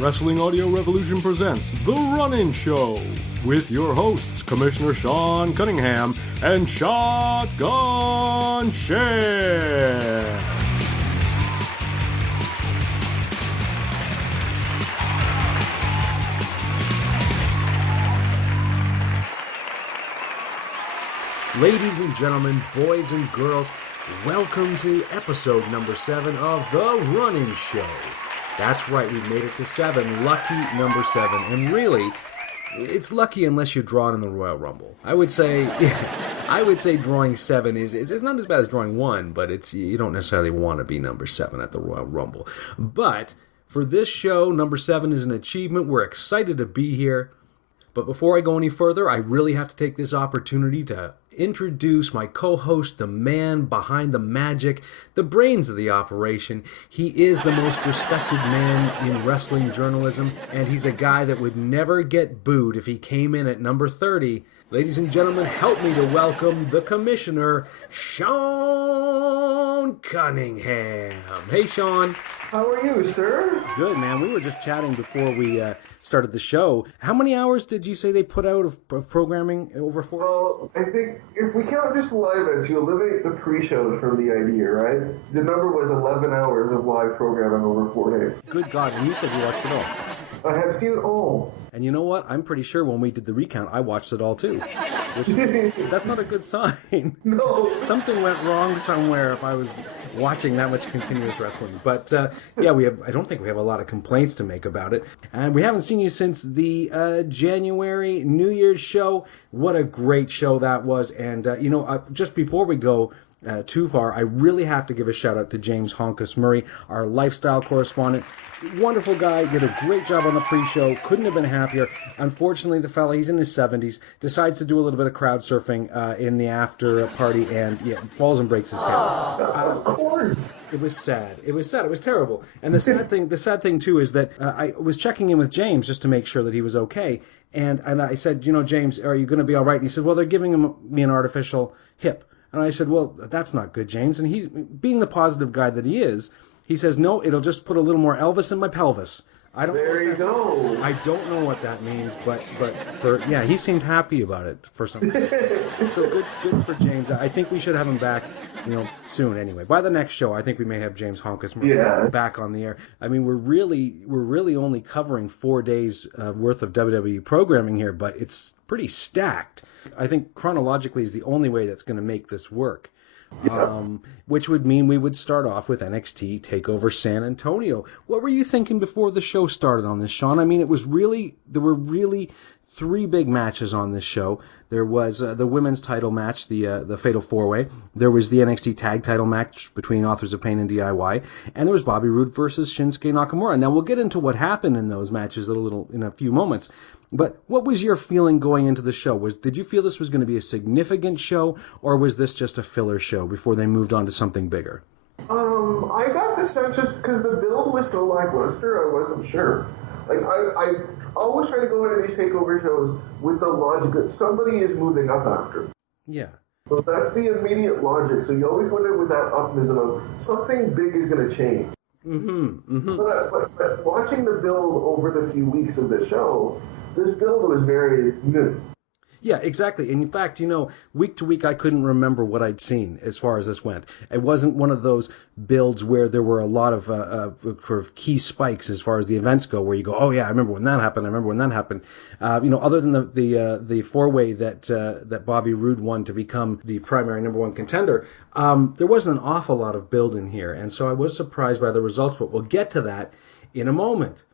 Wrestling Audio Revolution presents The Run-In Show with your hosts, Commissioner Shan Cunningham and Shotgun Shan. Ladies and gentlemen, boys and girls, welcome to episode number 7 of The Run-In Show. That's right, we've made it to 7, lucky number 7, and really, it's lucky unless you're drawn in the Royal Rumble. I would say drawing 7 is not as bad as drawing 1, but you don't necessarily want to be number 7 at the Royal Rumble. But for this show, number 7 is an achievement. We're excited to be here. But before I go any further, I really have to take this opportunity to introduce my co-host, the man behind the magic, the brains of the operation. He is the most respected man in wrestling journalism, and he's a guy that would never get booed if he came in at number 30. Ladies and gentlemen, help me to welcome the Commissioner, Shan Cunningham. Hey, Sean. How are you, sir? Good, man. We were just chatting before we started the show. How many hours did you say they put out of programming over 4 days? Well, I think if we count just live events, you eliminate the pre-shows from the idea, right? The number was 11 hours of live programming over 4 days. Good God, and you said you watched it all. I have seen it all. And you know what? I'm pretty sure when we did the recount, I watched it all too. That's not a good sign. No. Something went wrong somewhere if I was watching that much continuous wrestling. But yeah, I don't think we have a lot of complaints to make about it. And we haven't seen you since the January New Year's show. What a great show that was. And, just before we go too far, I really have to give a shout out to James Honkus Murray, our lifestyle correspondent. Wonderful guy, did a great job on the pre-show, couldn't have been happier. Unfortunately, the fella, he's in his 70s, decides to do a little bit of crowd surfing in the after party and falls and breaks his hip. Of course. It was sad. It was terrible. And the sad thing too is that I was checking in with James just to make sure that he was okay. And I said, James, are you going to be all right? And he said, well, they're giving me an artificial hip. And I said, well, that's not good, James. And he's being the positive guy that he is. He says, no, it'll just put a little more Elvis in my pelvis. There you go. I don't know what that means, but he seemed happy about it for some reason. So good for James. I think we should have him back, soon anyway. By the next show, I think we may have James Honkus back on the air. I mean, we're really only covering 4 days worth of WWE programming here, but it's pretty stacked. I think chronologically is the only way that's going to make this work. Which would mean we would start off with NXT Takeover San Antonio. What were you thinking before the show started on this, Sean? I mean, there were really 3 big matches on this show. There was the women's title match, the Fatal 4-Way. There was the NXT Tag title match between Authors of Pain and DIY. And there was Bobby Roode versus Shinsuke Nakamura. Now, we'll get into what happened in those matches in a few moments. But what was your feeling going into the show? Did you feel this was going to be a significant show, or was this just a filler show before they moved on to something bigger? I got the sense just because the build was so lackluster, I wasn't sure. Like, I always try to go into these takeover shows with the logic that somebody is moving up after. Yeah. So that's the immediate logic. So you always went in with that optimism of something big is going to change. But watching the build over the few weeks of the show, this build was very good. Yeah, exactly. And in fact, week to week, I couldn't remember what I'd seen as far as this went. It wasn't one of those builds where there were a lot of sort of key spikes as far as the events go, where you go, oh yeah, I remember when that happened. Other than the 4-way that Bobby Roode won to become the primary number 1 contender, there wasn't an awful lot of build in here, and so I was surprised by the results. But we'll get to that in a moment.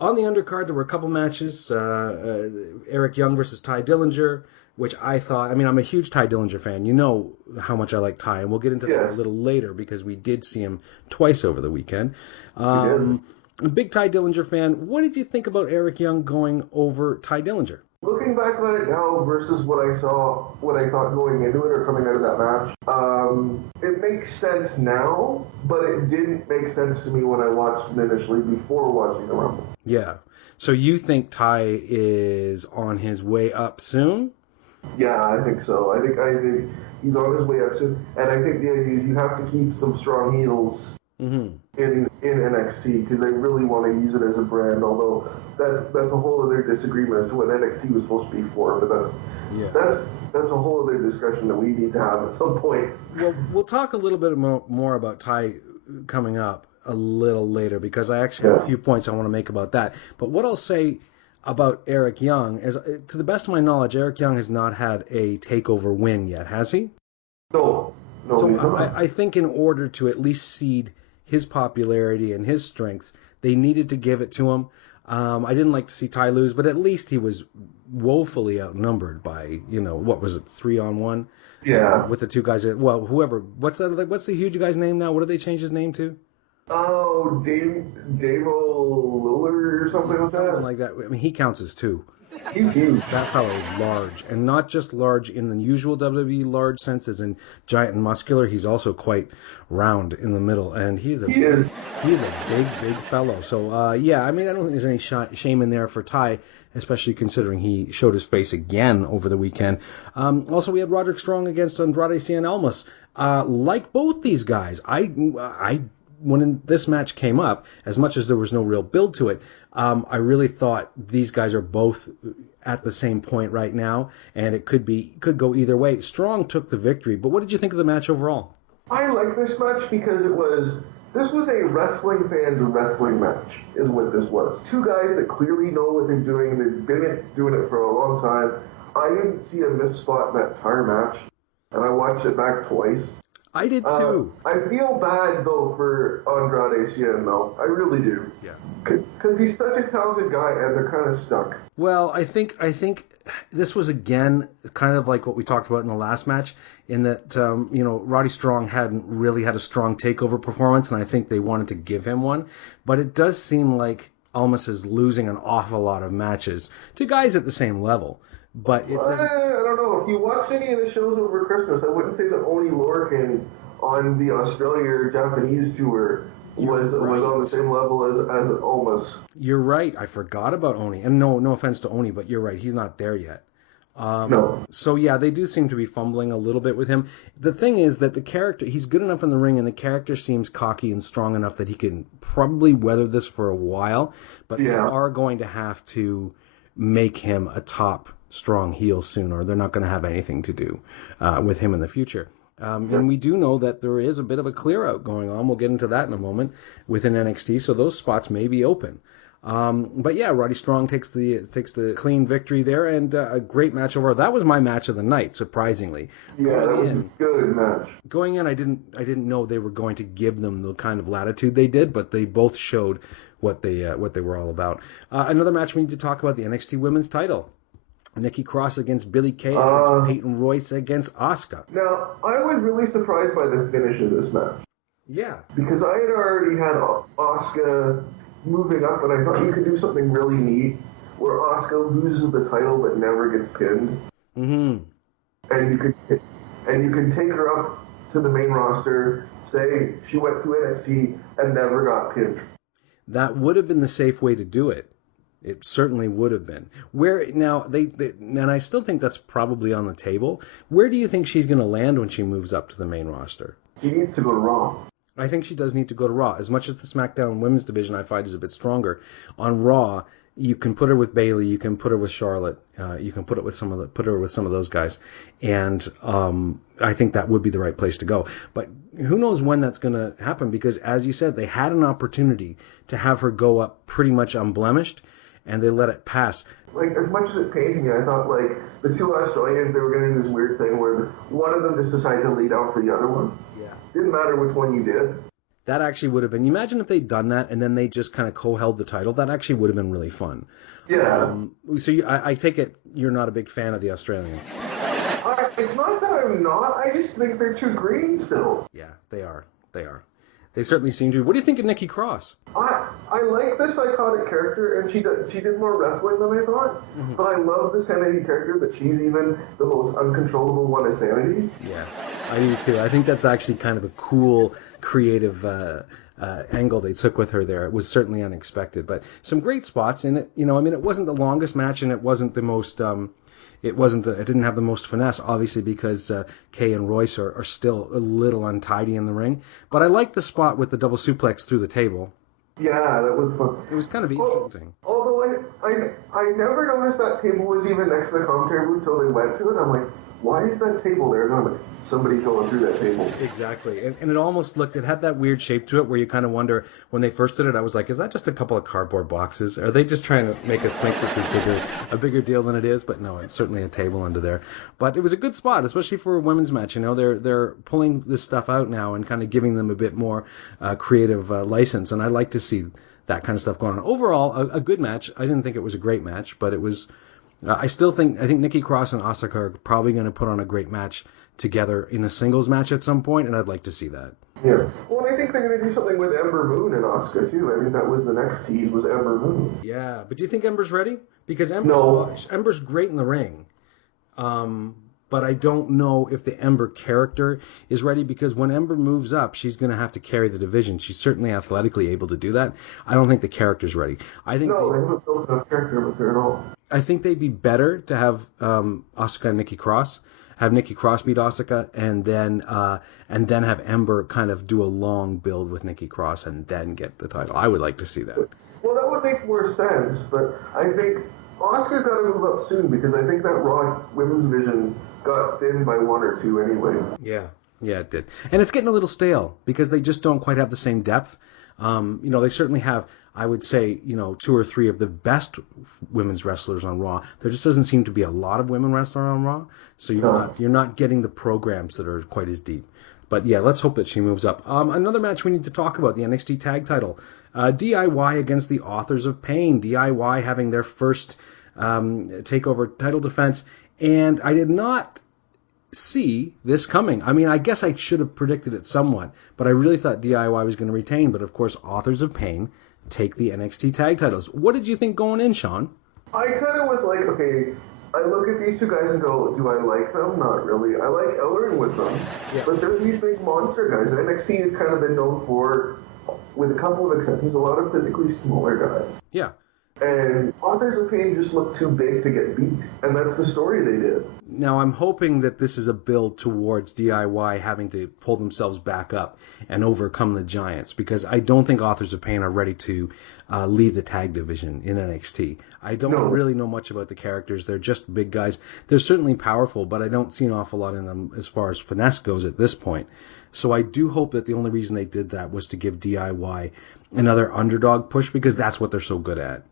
On the undercard, there were a couple matches. Eric Young versus Ty Dillinger, which I thought, I'm a huge Ty Dillinger fan. You know how much I like Ty, and we'll get into that a little later because we did see him twice over the weekend. A big Ty Dillinger fan. What did you think about Eric Young going over Ty Dillinger? Looking back on it now versus what I thought going into it or coming out of that match, it makes sense now, but it didn't make sense to me when I watched it initially before watching the Rumble. Yeah. So you think Ty is on his way up soon? Yeah, I think so. I think he's on his way up soon, and I think the idea is you have to keep some strong heels in NXT because they really want to use it as a brand. Although that's a whole other disagreement as to what NXT was supposed to be for. But that's a whole other discussion that we need to have at some point. Well, we'll talk a little bit more about Ty coming up a little later because I actually have a few points I want to make about that. But what I'll say about Eric Young is, to the best of my knowledge, Eric Young has not had a takeover win yet, has he? No. So I think in order to at least seed his popularity and his strengths, they needed to give it to him. I didn't like to see Ty lose, but at least he was woefully outnumbered by, what was it, 3-on-1? Yeah. With the two guys, whoever, what's the huge guy's name now? What did they change his name to? Oh, Dave Lillard or something like that? Something like that. I mean, he counts as two. He's huge. That fellow is large, and not just large in the usual WWE large sense, as in giant and muscular. He's also quite round in the middle, and he is a big fellow. So I mean, I don't think there's any shame in there for Ty, especially considering he showed his face again over the weekend. Also, we had Roderick Strong against Andrade Cien Almas. Like both these guys, when this match came up, as much as there was no real build to it, I really thought these guys are both at the same point right now, and it could go either way. Strong took the victory, but what did you think of the match overall? I like this match because this was a wrestling fan's wrestling match, is what this was. Two guys that clearly know what they're doing. They've been doing it for a long time. I didn't see a missed spot in that entire match, and I watched it back twice. I did too. I feel bad though for Andrade Cien, though. I really do. Yeah. Because he's such a talented guy, and they're kind of stuck. Well, I think this was again kind of like what we talked about in the last match, in that Roddy Strong hadn't really had a strong takeover performance, and I think they wanted to give him one. But it does seem like Almas is losing an awful lot of matches to guys at the same level. But I don't know. If you watched any of the shows over Christmas, I wouldn't say that Oni Lorcan on the Australia or Japanese tour was on the same level as Almas. You're right. I forgot about Oni. And no offense to Oni, but you're right. He's not there yet. No. So yeah, they do seem to be fumbling a little bit with him. The thing is that the character, he's good enough in the ring, and the character seems cocky and strong enough that he can probably weather this for a while. But they are going to have to make him a top strong heel soon, or they're not going to have anything to do with him in the future. And we do know that there is a bit of a clear out going on. We'll get into that in a moment within NXT, so those spots may be open. But yeah, Roddy Strong takes the clean victory there, and a great match overall. That was my match of the night, surprisingly. Yeah, that was a good match. Going in, I didn't know they were going to give them the kind of latitude they did, but they both showed what they were all about. Another match we need to talk about, the NXT Women's Title. Nikki Cross against Billie Kay against Peyton Royce against Asuka. Now, I was really surprised by the finish of this match. Yeah. Because I had already had Asuka moving up, and I thought you could do something really neat where Asuka loses the title but never gets pinned. Mm-hmm. And you can take her up to the main roster, say she went to NXT and never got pinned. That would have been the safe way to do it. It certainly would have been. Where now and I still think that's probably on the table. Where do you think she's going to land when she moves up to the main roster? She needs to go to Raw. I think she does need to go to Raw. As much as the SmackDown Women's division I find is a bit stronger, on Raw you can put her with Bayley, you can put her with Charlotte, you can put her with some of those guys, and I think that would be the right place to go. But who knows when that's going to happen? Because as you said, they had an opportunity to have her go up pretty much unblemished, and they let it pass. Like, as much as it pains me, I thought, like, the two Australians, they were going to do this weird thing where one of them just decided to lead out for the other one. Yeah. Didn't matter which one you did. That actually would have been... Imagine if they'd done that, and then they just kind of co-held the title. That actually would have been really fun. Yeah. I take it you're not a big fan of the Australians. It's not that I'm not. I just think they're too green still. Yeah, they are. They certainly seem to. What do you think of Nikki Cross? I like this iconic character, and she did more wrestling than I thought. Mm-hmm. But I love the Sanity character, that she's even the most uncontrollable one of Sanity. Yeah, I do too. I think that's actually kind of a cool, creative angle they took with her there. It was certainly unexpected, but some great spots in it. It wasn't the longest match, and it wasn't the most... it didn't have the most finesse, obviously, because Kay and Royce are still a little untidy in the ring. But I liked the spot with the double suplex through the table. Yeah, that was fun. It was kind of interesting. Although I never noticed that table was even next to the commentary booth until they went to it. I'm like, why is that table there? And I'm like, somebody going through that table. Exactly. And it almost it had that weird shape to it where you kind of wonder, when they first did it, I was like, is that just a couple of cardboard boxes? Are they just trying to make us think this is a bigger deal than it is? But no, it's certainly a table under there. But it was a good spot, especially for a women's match. You know, they're pulling this stuff out now and kind of giving them a bit more creative license. And I like to see that kind of stuff going on. Overall, a good match. I didn't think it was a great match, but it was... I think Nikki Cross and Asuka are probably going to put on a great match together in a singles match at some point, and I'd like to see that. Yeah. Well, and I think they're going to do something with Ember Moon and Asuka, too. I think that was the next tease, was Ember Moon. Yeah, but do you think Ember's ready? Because Ember's great in the ring. But I don't know if the Ember character is ready, because when Ember moves up, she's going to have to carry the division. She's certainly athletically able to do that. I don't think the character's ready. They haven't built enough character with her at all. I think they'd be better to have Asuka and Nikki Cross. Have Nikki Cross beat Asuka, and then have Ember kind of do a long build with Nikki Cross and then get the title. I would like to see that. Well, that would make more sense, but I think Asuka's got to move up soon, because I think that Raw women's division got thin by one or two anyway. Yeah, it did. And it's getting a little stale, because they just don't quite have the same depth. They certainly have, I would say, 2 or 3 of the best women's wrestlers on Raw. There just doesn't seem to be a lot of women wrestlers on Raw, so you're not getting the programs that are quite as deep. But yeah, let's hope that she moves up. Another match we need to talk about, the NXT Tag Title. DIY against the Authors of Pain. DIY having their first takeover title defense, and I did not see this coming. I mean, I guess I should have predicted it somewhat, but I really thought DIY was going to retain. But of course, Authors of Pain take the NXT tag titles. What did you think going in, Sean? I kind of was like, okay, I look at these two guys and go, do I like them? Not really. I like Ellering with them, but they're these big monster guys. And NXT has kind of been known for, with a couple of exceptions, a lot of physically smaller guys. Yeah. And Authors of Pain just looked too big to get beat, and that's the story they did. Now, I'm hoping that this is a build towards DIY having to pull themselves back up and overcome the giants, because I don't think Authors of Pain are ready to lead the tag division in NXT. I don't really know much about the characters. They're just big guys. They're certainly powerful, but I don't see an awful lot in them as far as finesse goes at this point. So I do hope that the only reason they did that was to give DIY another underdog push, because that's what they're so good at.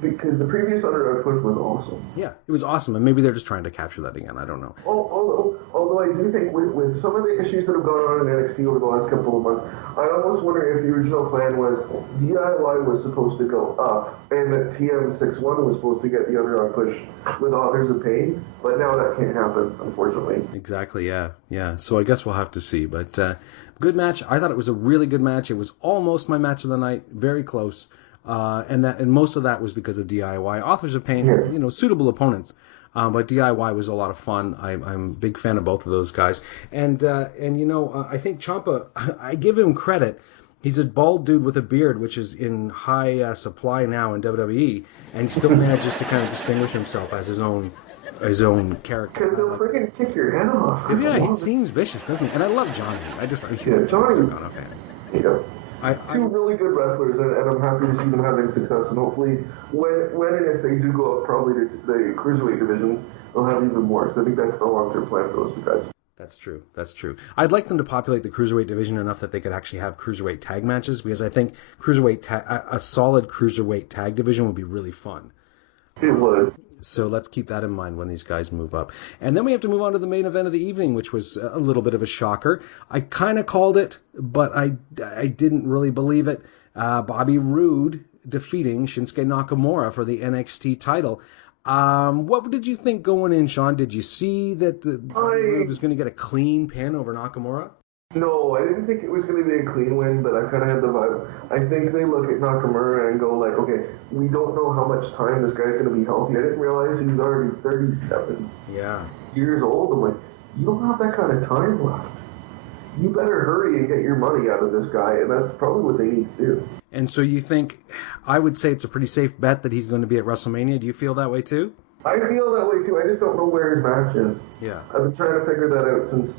Because the previous underdog push was awesome. Yeah, it was awesome, and maybe they're just trying to capture that again. I don't know. Although I do think with some of the issues that have gone on in NXT over the last couple of months, I almost wonder if the original plan was DIY was supposed to go up, and that TM61 was supposed to get the underdog push with Authors of Pain, but now that can't happen, unfortunately. Exactly, yeah. So I guess we'll have to see, but good match. I thought it was a really good match. It was almost my match of the night, very close. And most of that was because of DIY. Authors of Pain, suitable opponents. But DIY was a lot of fun. I'm a big fan of both of those guys. And I think Ciampa, I give him credit. He's a bald dude with a beard, which is in high supply now in WWE, and still manages to kind of distinguish himself as his own character. Because they'll freaking kick your head off. Yeah, he seems vicious, doesn't he? And I love Johnny. I'm huge Johnny. fan. Yeah. Two really good wrestlers, and I'm happy to see them having success. And hopefully, when and if they do go up, probably to the cruiserweight division, they'll have even more. So I think that's the long-term plan for those two guys. That's true. I'd like them to populate the cruiserweight division enough that they could actually have cruiserweight tag matches, because I think a solid cruiserweight tag division would be really fun. It would. So let's keep that in mind when these guys move up. And then we have to move on to the main event of the evening, which was a little bit of a shocker. I kind of called it, but I didn't really believe it. Bobby Roode defeating Shinsuke Nakamura for the NXT title. What did you think going in, Sean? Did you see that Roode was going to get a clean pin over Nakamura? No, I didn't think it was going to be a clean win, but I kind of had the vibe. I think they look at Nakamura and go like, okay, we don't know how much time this guy's going to be healthy. I didn't realize he's already 37 years old. I'm like, you don't have that kind of time left. You better hurry and get your money out of this guy, and that's probably what they need to do. And so you think, I would say it's a pretty safe bet that he's going to be at WrestleMania. Do you feel that way too? I feel that way too. I just don't know where his match is. Yeah. I've been trying to figure that out since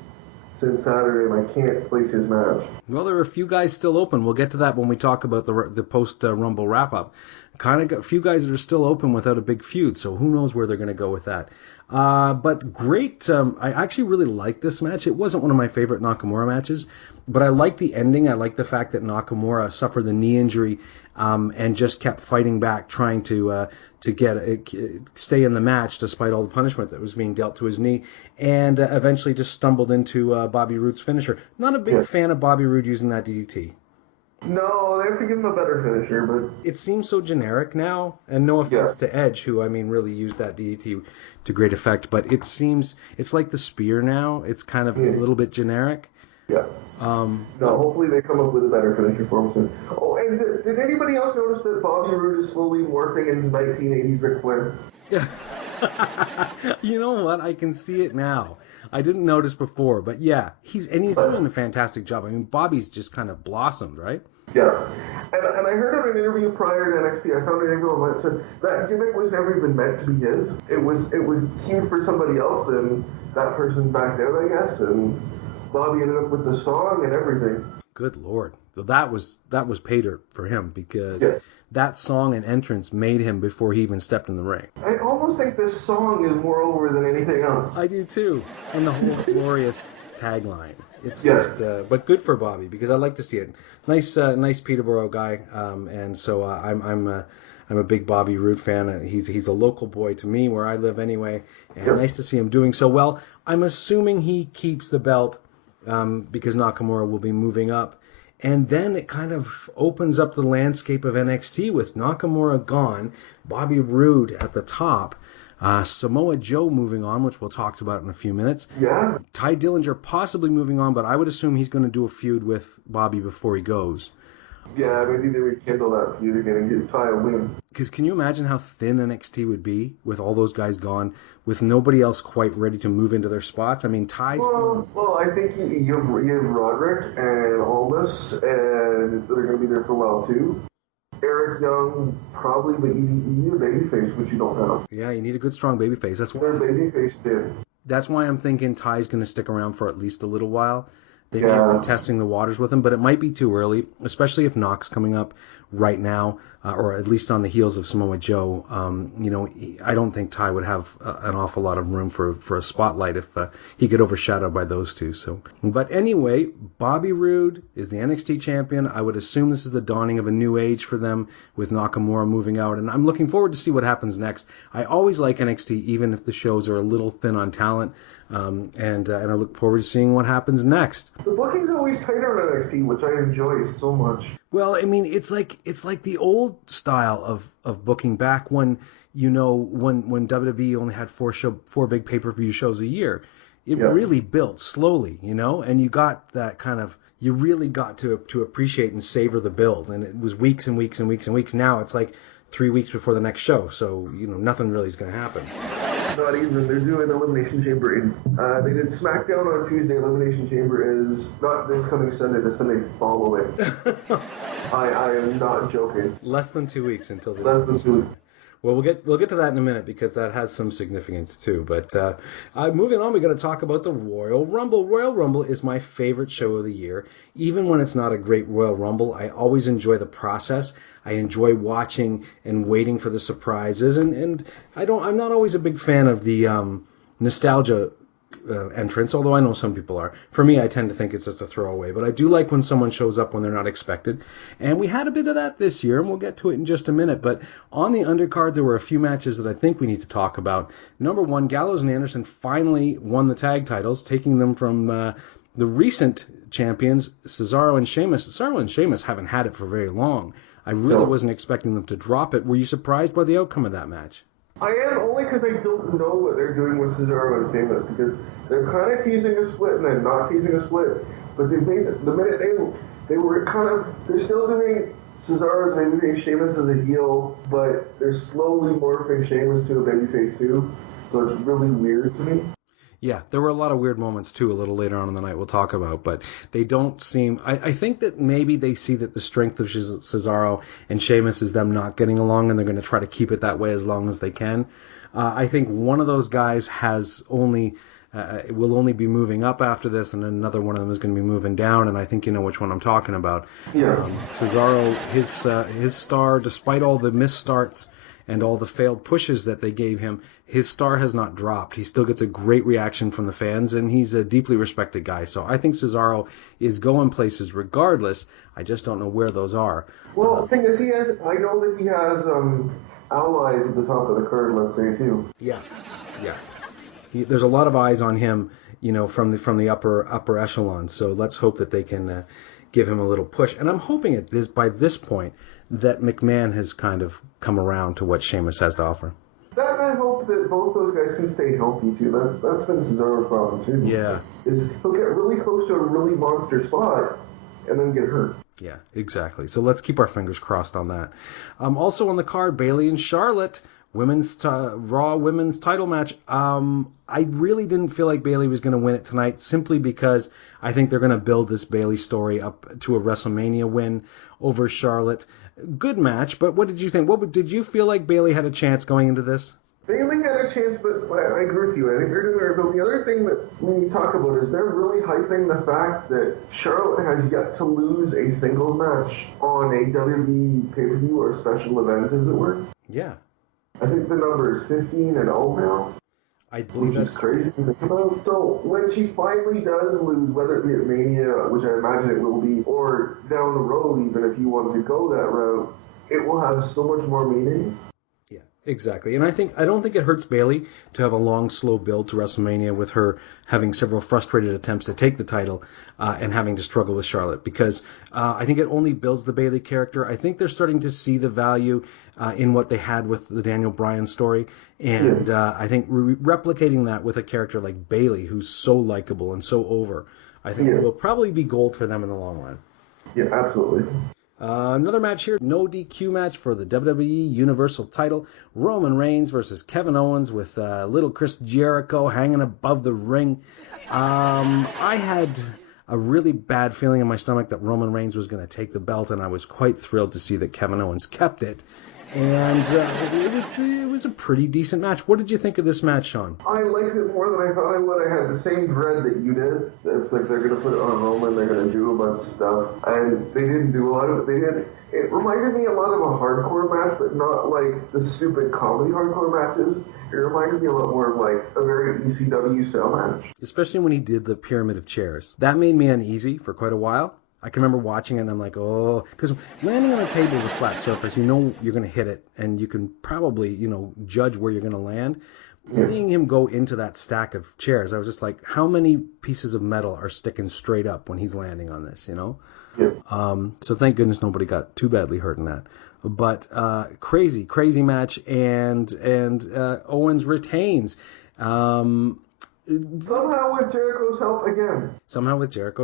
Saturday, and I can't place his match. Well, there are a few guys still open. We'll get to that when we talk about the post Rumble wrap up. Kind of got a few guys that are still open without a big feud, so who knows where they're going to go with that. But great. I actually really liked this match. It wasn't one of my favorite Nakamura matches, but I liked the ending. I liked the fact that Nakamura suffered the knee injury and just kept fighting back, trying to stay in the match despite all the punishment that was being dealt to his knee, and eventually just stumbled into Bobby Roode's finisher. Not a big fan of Bobby Roode using that DDT. No, they have to give him a better finisher, but it seems so generic now, and no offense to Edge, who, I mean, really used that DDT to great effect, but it seems, it's like the spear now. It's kind of a little bit generic. Yeah. No, hopefully they come up with a better finisher for him soon. Oh, and did anybody else notice that Bobby Roode is slowly morphing into 1980s Ric Flair? You know what? I can see it now. I didn't notice before, but yeah, he's doing a fantastic job. I mean, Bobby's just kind of blossomed, right? Yeah. And I heard on an interview prior to NXT, I found an interview online that said that gimmick was never even meant to be his. It was cued for somebody else, and that person backed out, I guess, and Bobby ended up with the song and everything. Good Lord. Well, that was pay dirt for him, because that song and entrance made him before he even stepped in the ring. I almost think this song is more over than anything else. I do too. And the whole glorious tagline. It's just, but good for Bobby, because I like to see it. Nice Peterborough guy, and so I'm a big Bobby Roode fan. He's a local boy to me where I live anyway, and nice to see him doing so well. I'm assuming he keeps the belt because Nakamura will be moving up. And then it kind of opens up the landscape of NXT with Nakamura gone, Bobby Roode at the top, Samoa Joe moving on, which we'll talk about in a few minutes. Yeah. Ty Dillinger possibly moving on, but I would assume he's going to do a feud with Bobby before he goes. Yeah, maybe they rekindle that feud again and give Ty a win. Because can you imagine how thin NXT would be with all those guys gone, with nobody else quite ready to move into their spots? I mean, Ty's... Well, I think you have Roderick and Almas, and they're going to be there for a while, too. Eric Young, probably, but you need a babyface, which you don't have. Yeah, you need a good, strong babyface. That's why babyface did. That's why I'm thinking Ty's going to stick around for at least a little while. They may have been testing the waters with him, but it might be too early, especially if Knox coming up right now, or at least on the heels of Samoa Joe. I don't think Ty would have an awful lot of room for a spotlight if he get overshadowed by those two. So, but anyway, Bobby Roode is the NXT champion. I would assume this is the dawning of a new age for them with Nakamura moving out, and I'm looking forward to see what happens next. I always like NXT, even if the shows are a little thin on talent. And I look forward to seeing what happens next. The booking's always tighter on NXT, which I enjoy so much. Well, I mean, it's like the old style of booking back when when WWE only had four big pay-per-view shows a year. It really built slowly, and you got that kind of, you really got to appreciate and savor the build, and it was weeks and weeks and weeks and weeks. Now it's like 3 weeks before the next show, so nothing really is going to happen. Not even. They're doing Elimination Chamber. They did SmackDown on Tuesday. Elimination Chamber is not this coming Sunday, the Sunday following. I am not joking. Less than 2 weeks until the... Less than 2 weeks. Well, we'll get to that in a minute, because that has some significance too. But moving on, we got to talk about the Royal Rumble. Royal Rumble is my favorite show of the year. Even when it's not a great Royal Rumble, I always enjoy the process. I enjoy watching and waiting for the surprises, and I'm not always a big fan of the nostalgia entrance, although I know some people are. For me, I tend to think it's just a throwaway, but I do like when someone shows up when they're not expected, and we had a bit of that this year, and we'll get to it in just a minute. But on the undercard, there were a few matches that I think we need to talk about. Number one, Gallows and Anderson finally won the tag titles, taking them from the recent champions, Cesaro and Sheamus. Cesaro and Sheamus haven't had it for very long. I really wasn't expecting them to drop it. Were you surprised by the outcome of that match? I am, only because I don't know what they're doing with Cesaro and Sheamus, because they're kind of teasing a split and then not teasing a split. But they've made the minute they were kind of, they're still doing Cesaro as a babyface, Sheamus as a heel, but they're slowly morphing Sheamus to a babyface too. So it's really weird to me. Yeah, there were a lot of weird moments, too, a little later on in the night we'll talk about, but they don't seem... I think that maybe they see that the strength of Cesaro and Sheamus is them not getting along, and they're going to try to keep it that way as long as they can. I think one of those guys has only will only be moving up after this, and another one of them is going to be moving down, and I think you know which one I'm talking about. Yeah. Cesaro, his star, despite all the missed starts and all the failed pushes that they gave him, his star has not dropped. He still gets a great reaction from the fans, and he's a deeply respected guy. So I think Cesaro is going places regardless. I just don't know where those are. Well, the thing is, I know that he has allies at the top of the card, let's say, too. Yeah. There's a lot of eyes on him, you know, from the upper echelon. So let's hope that they can give him a little push. And I'm hoping by this point that McMahon has kind of come around to what Sheamus has to offer. That I hope that both those guys can stay healthy too. That's been Cesaro's problem too. Yeah. Is he'll get really close to a really monster spot and then get hurt. Yeah, exactly. So let's keep our fingers crossed on that. Also on the card, Bayley and Charlotte. Raw women's title match. I really didn't feel like Bayley was going to win it tonight, simply because I think they're going to build this Bayley story up to a WrestleMania win over Charlotte. Good match, but what did you think? Did you feel like Bayley had a chance going into this? Bayley had a chance, but I agree with you. I think they're doing their best. The other thing that when you talk about is they're really hyping the fact that Charlotte has yet to lose a singles match on a WWE pay-per-view or special event, as it were. Yeah. I think the number is 15-0 now. I believe which is crazy to think about. So when she finally does lose, whether it be at Mania, which I imagine it will be, or down the road, even if you want to go that route, it will have so much more meaning. Yeah, exactly. And I don't think it hurts Bayley to have a long, slow build to WrestleMania with her having several frustrated attempts to take the title and having to struggle with Charlotte, because I think it only builds the Bayley character. I think they're starting to see the value in what they had with the Daniel Bryan story, and I think replicating that with a character like Bayley, who's so likable and so over, I think it will probably be gold for them in the long run. Yeah, absolutely. Another match here, no DQ match for the WWE Universal title. Roman Reigns versus Kevin Owens with little Chris Jericho hanging above the ring. I had a really bad feeling in my stomach that Roman Reigns was going to take the belt, and I was quite thrilled to see that Kevin Owens kept it. And it was a pretty decent match. What did you think of this match, Sean? I liked it more than I thought I would. I had the same dread that you did. It's like they're going to put it on Roman, they're going to do a bunch of stuff. And they didn't do a lot of it. It reminded me a lot of a hardcore match, but not like the stupid comedy hardcore matches. It reminded me a lot more of like a very ECW style match. Especially when he did the Pyramid of Chairs. That made me uneasy for quite a while. I can remember watching it and I'm like, oh, because landing on a table is a flat surface, you know you're going to hit it, and you can probably, judge where you're going to land. Seeing him go into that stack of chairs, I was just like, how many pieces of metal are sticking straight up when he's landing on this, Yeah. So thank goodness nobody got too badly hurt in that. But crazy match, and Owens retains. Somehow with Jericho's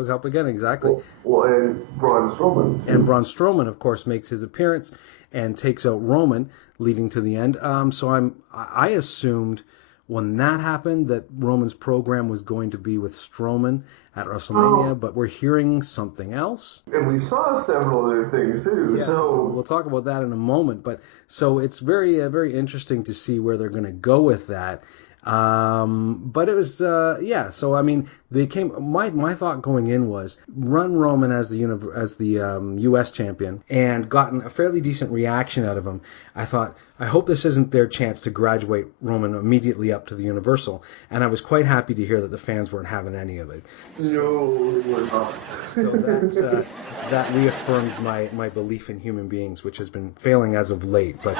help again. Exactly. Well, and Braun Strowman. And Braun Strowman, of course, makes his appearance and takes out Roman, leading to the end. So I assumed when that happened that Roman's program was going to be with Strowman at WrestleMania, but we're hearing something else. And we saw several other things too. Yeah, so we'll talk about that in a moment. But so it's very very interesting to see where they're going to go with that. But it was, so I mean, they came, my thought going in was run Roman as the US champion and gotten a fairly decent reaction out of him. I thought, I hope this isn't their chance to graduate Roman immediately up to the Universal. And I was quite happy to hear that the fans weren't having any of it. No, they were not. So that reaffirmed my belief in human beings, which has been failing as of late, but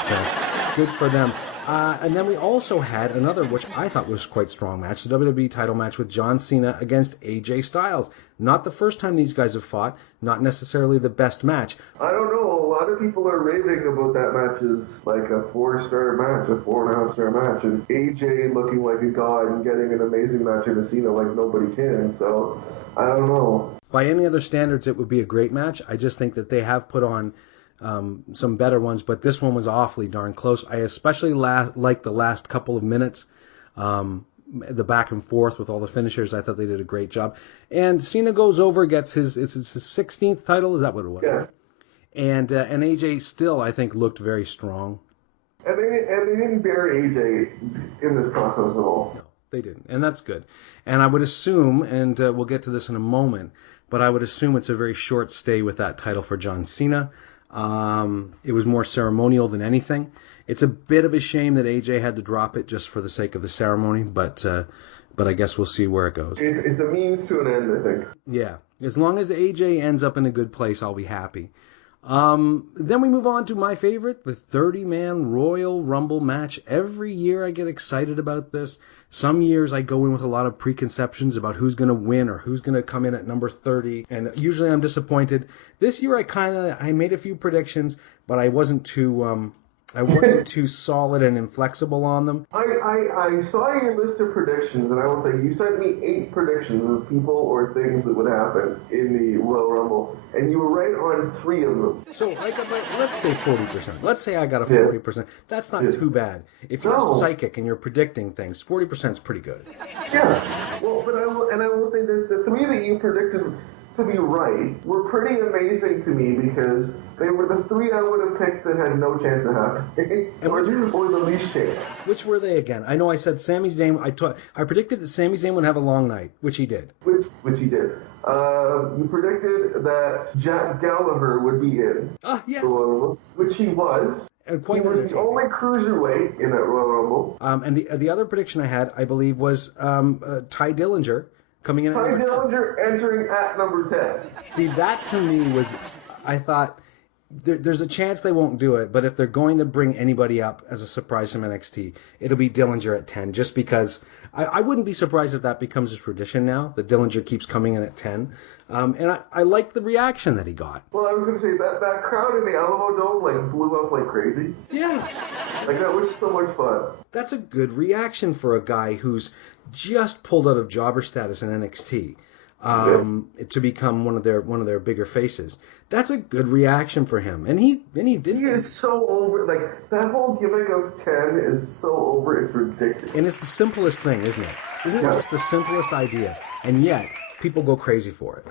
good for them. And then we also had another, which I thought was quite strong match, the WWE title match with John Cena against AJ Styles. Not the first time these guys have fought, not necessarily the best match. I don't know, a lot of people are raving about that match as like a 4-star match, a 4.5-star match, and AJ looking like a god and getting an amazing match in Cena like nobody can, so I don't know. By any other standards, it would be a great match. I just think that they have put on some better ones, but this one was awfully darn close. I especially liked the last couple of minutes, the back and forth with all the finishers. I thought they did a great job. And Cena goes over, gets his 16th title. Is that what it was? Yes. And AJ still, I think, looked very strong. And they didn't bury AJ in this process at all. No, they didn't, and that's good. And I would assume, and we'll get to this in a moment, but I would assume it's a very short stay with that title for John Cena. It was more ceremonial than anything. It's a bit of a shame that AJ had to drop it just for the sake of the ceremony, but I guess we'll see where it goes. It's a means to an end, I think. Yeah, as long as AJ ends up in a good place, I'll be happy. Then we move on to my favorite, the 30-man Royal Rumble match. Every year I get excited about this. Some years I go in with a lot of preconceptions about who's going to win or who's going to come in at number 30, and usually I'm disappointed. This year I made a few predictions, but I wasn't too too solid and inflexible on them. I saw your list of predictions, and I will say you sent me 8 predictions of people or things that would happen in the Royal Rumble, and you were right on 3 of them. So let's say 40%. Let's say I got a 40%. That's not too bad. If you're psychic and you're predicting things, 40% is pretty good. Yeah. Well, but I will say this: the 3 that you predicted to be right were pretty amazing to me because they were the 3 I would have picked that had no chance of happening, or the least chance. Which were they again? I know I said Sami Zayn. I predicted that Sami Zayn would have a long night, which he did. Which he did. You predicted that Jack Gallagher would be in. Yes. Which he was. And he was the only cruiserweight in that Royal Rumble. And the other prediction I had, I believe, was Ty Dillinger coming in at Ty number 10. Dillinger entering at number 10. See, that to me was, I thought, there's a chance they won't do it, but if they're going to bring anybody up as a surprise from NXT, it'll be Dillinger at 10, just because I wouldn't be surprised if that becomes a tradition now, that Dillinger keeps coming in at 10. And I like the reaction that he got. Well, I was going to say, that crowd in the Alamo Dome blew up like crazy. Yeah. That was so much fun. That's a good reaction for a guy who's just pulled out of jobber status in NXT. To become one of their bigger faces. That's a good reaction for him, and he did. He is so over. That whole gimmick of 10 is so over. It's ridiculous. And it's the simplest thing, isn't it? Isn't it just the simplest idea? And yet people go crazy for it.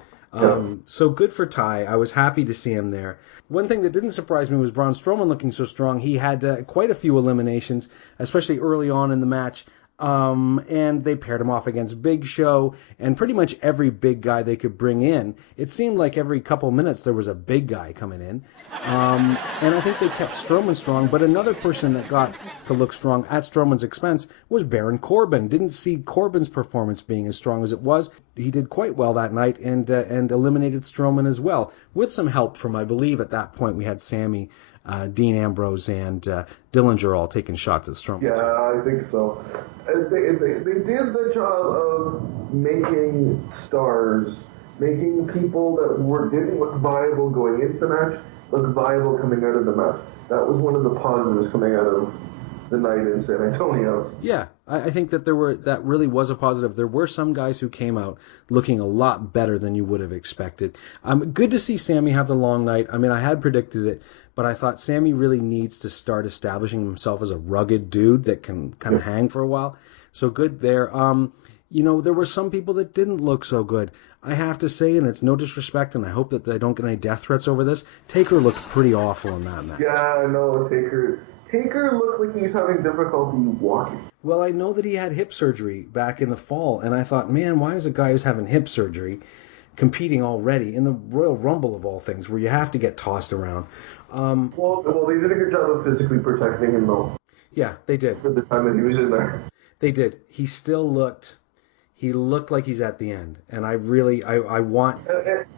So good for Ty. I was happy to see him there. One thing that didn't surprise me was Braun Strowman looking so strong. He had quite a few eliminations, especially early on in the match. And they paired him off against Big Show and pretty much every big guy they could bring in. It seemed like every couple minutes there was a big guy coming in. And I think they kept Strowman strong, but another person that got to look strong at Strowman's expense was Baron Corbin. Didn't see Corbin's performance being as strong as it was. He did quite well that night and eliminated Strowman as well, with some help from, I believe at that point we had Sammy, Dean Ambrose, and Dillinger all taking shots at Strowman. Yeah, I think so. They did the job of making stars, making people that didn't look viable going into the match look viable coming out of the match. That was one of the positives coming out of the night in San Antonio. Yeah, I think that that really was a positive. There were some guys who came out looking a lot better than you would have expected. Good to see Sammy have the long night. I mean, I had predicted it, but I thought Sammy really needs to start establishing himself as a rugged dude that can kind of hang for a while. So good there. There were some people that didn't look so good. I have to say, and it's no disrespect, and I hope that they don't get any death threats over this, Taker looked pretty awful in that match. Yeah, no, Taker looked like he was having difficulty walking. Well, I know that he had hip surgery back in the fall, and I thought, man, why is a guy who's having hip surgery competing already in the Royal Rumble of all things, where you have to get tossed around? Well, they did a good job of physically protecting him, though. Yeah, they did. For the time that he was in there. They did. He looked like he's at the end, and I want.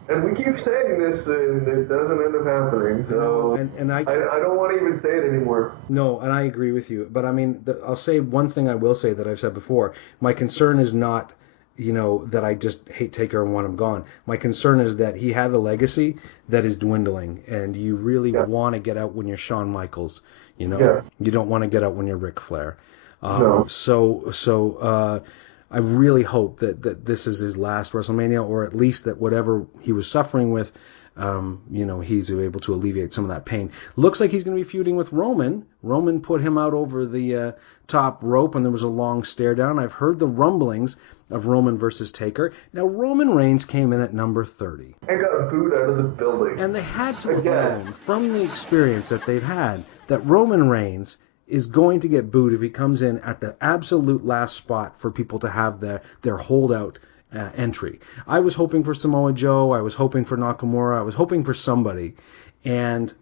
And we keep saying this, and it doesn't end up happening. So, I don't want to even say it anymore. No, and I agree with you. But I mean, I'll say one thing I will say that I've said before. My concern is not, that I just hate Taker and want him gone. My concern is that he had a legacy that is dwindling, and you really want to get out when you're Shawn Michaels. You don't want to get out when you're Ric Flair. No. So I really hope that this is his last WrestleMania, or at least that whatever he was suffering with, he's able to alleviate some of that pain. Looks like he's going to be feuding with Roman. Roman put him out over the top rope, and there was a long stare down. I've heard the rumblings of Roman versus Taker. Now, Roman Reigns came in at number 30. And got booed out of the building. And they had to learn from the experience that they've had that Roman Reigns is going to get booed if he comes in at the absolute last spot for people to have their holdout entry. I was hoping for Samoa Joe. I was hoping for Nakamura. I was hoping for somebody. And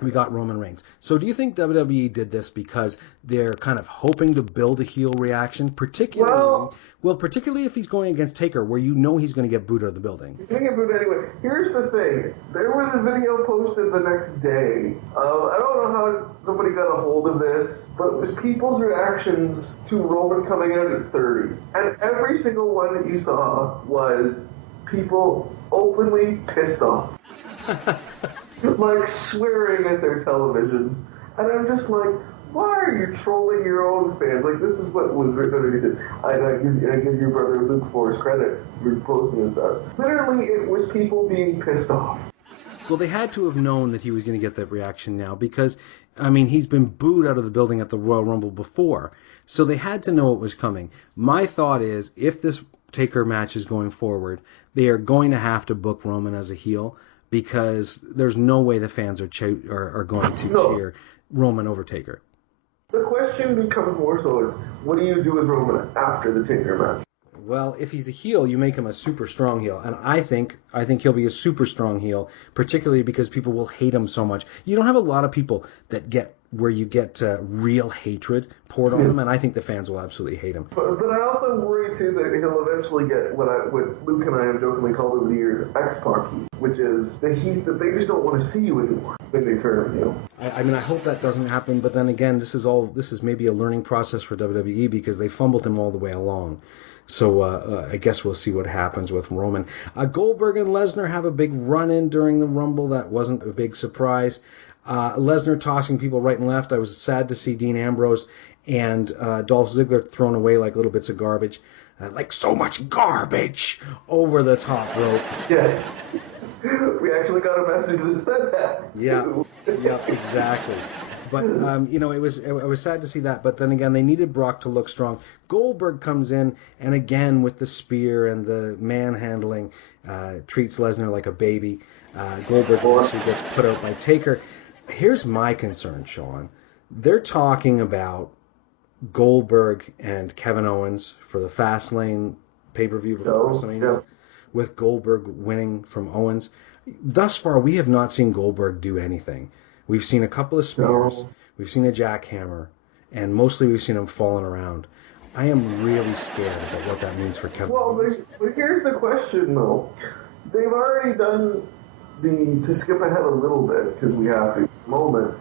we got Roman Reigns. So do you think WWE did this because they're kind of hoping to build a heel reaction, particularly if he's going against Taker, where you know he's going to get booed out of the building? He's going to get booed anyway. Here's the thing. There was a video posted the next day. I don't know how somebody got a hold of this, but it was people's reactions to Roman coming out at 30. And every single one that you saw was people openly pissed off. Like swearing at their televisions, and I'm just like, why are you trolling your own fans? Like, this is what was written. I give your brother Luke Forrest credit for posting this stuff. Literally, it was people being pissed off. Well, they had to have known that he was going to get that reaction now because, I mean, he's been booed out of the building at the Royal Rumble before, so they had to know it was coming. My thought is, if this Taker match is going forward, they are going to have to book Roman as a heel, because there's no way the fans are going to cheer Roman over Taker. The question becomes more so is, what do you do with Roman after the Taker match? Well, if he's a heel, you make him a super strong heel, and I think he'll be a super strong heel, particularly because people will hate him so much. You don't have a lot of people that get where you get real hatred poured on him, and I think the fans will absolutely hate him. But I also worry too that he'll eventually get what Luke and I have jokingly called over the years X-Pac heat, which is the heat that they just don't want to see you anymore when they turn heel. I mean, I hope that doesn't happen, but then again, this is maybe a learning process for WWE because they fumbled him all the way along. So I guess we'll see what happens with Roman. Goldberg and Lesnar have a big run-in during the Rumble. That wasn't a big surprise. Lesnar tossing people right and left. I was sad to see Dean Ambrose and Dolph Ziggler thrown away like little bits of garbage. Like so much garbage over the top rope. Yes. We actually got a message that said that. Yeah, exactly. But, it was sad to see that. But then again, they needed Brock to look strong. Goldberg comes in, and again, with the spear and the manhandling, treats Lesnar like a baby. Goldberg actually gets put out by Taker. Here's my concern, Sean. They're talking about Goldberg and Kevin Owens for the Fastlane pay-per-view WrestleMania, with Goldberg winning from Owens. Thus far, we have not seen Goldberg do anything. We've seen a couple of spears, we've seen a jackhammer, and mostly we've seen him falling around. I am really scared about what that means for Kevin Owens. But here's the question, though. They've already done to skip ahead a little bit, because we have to, moment,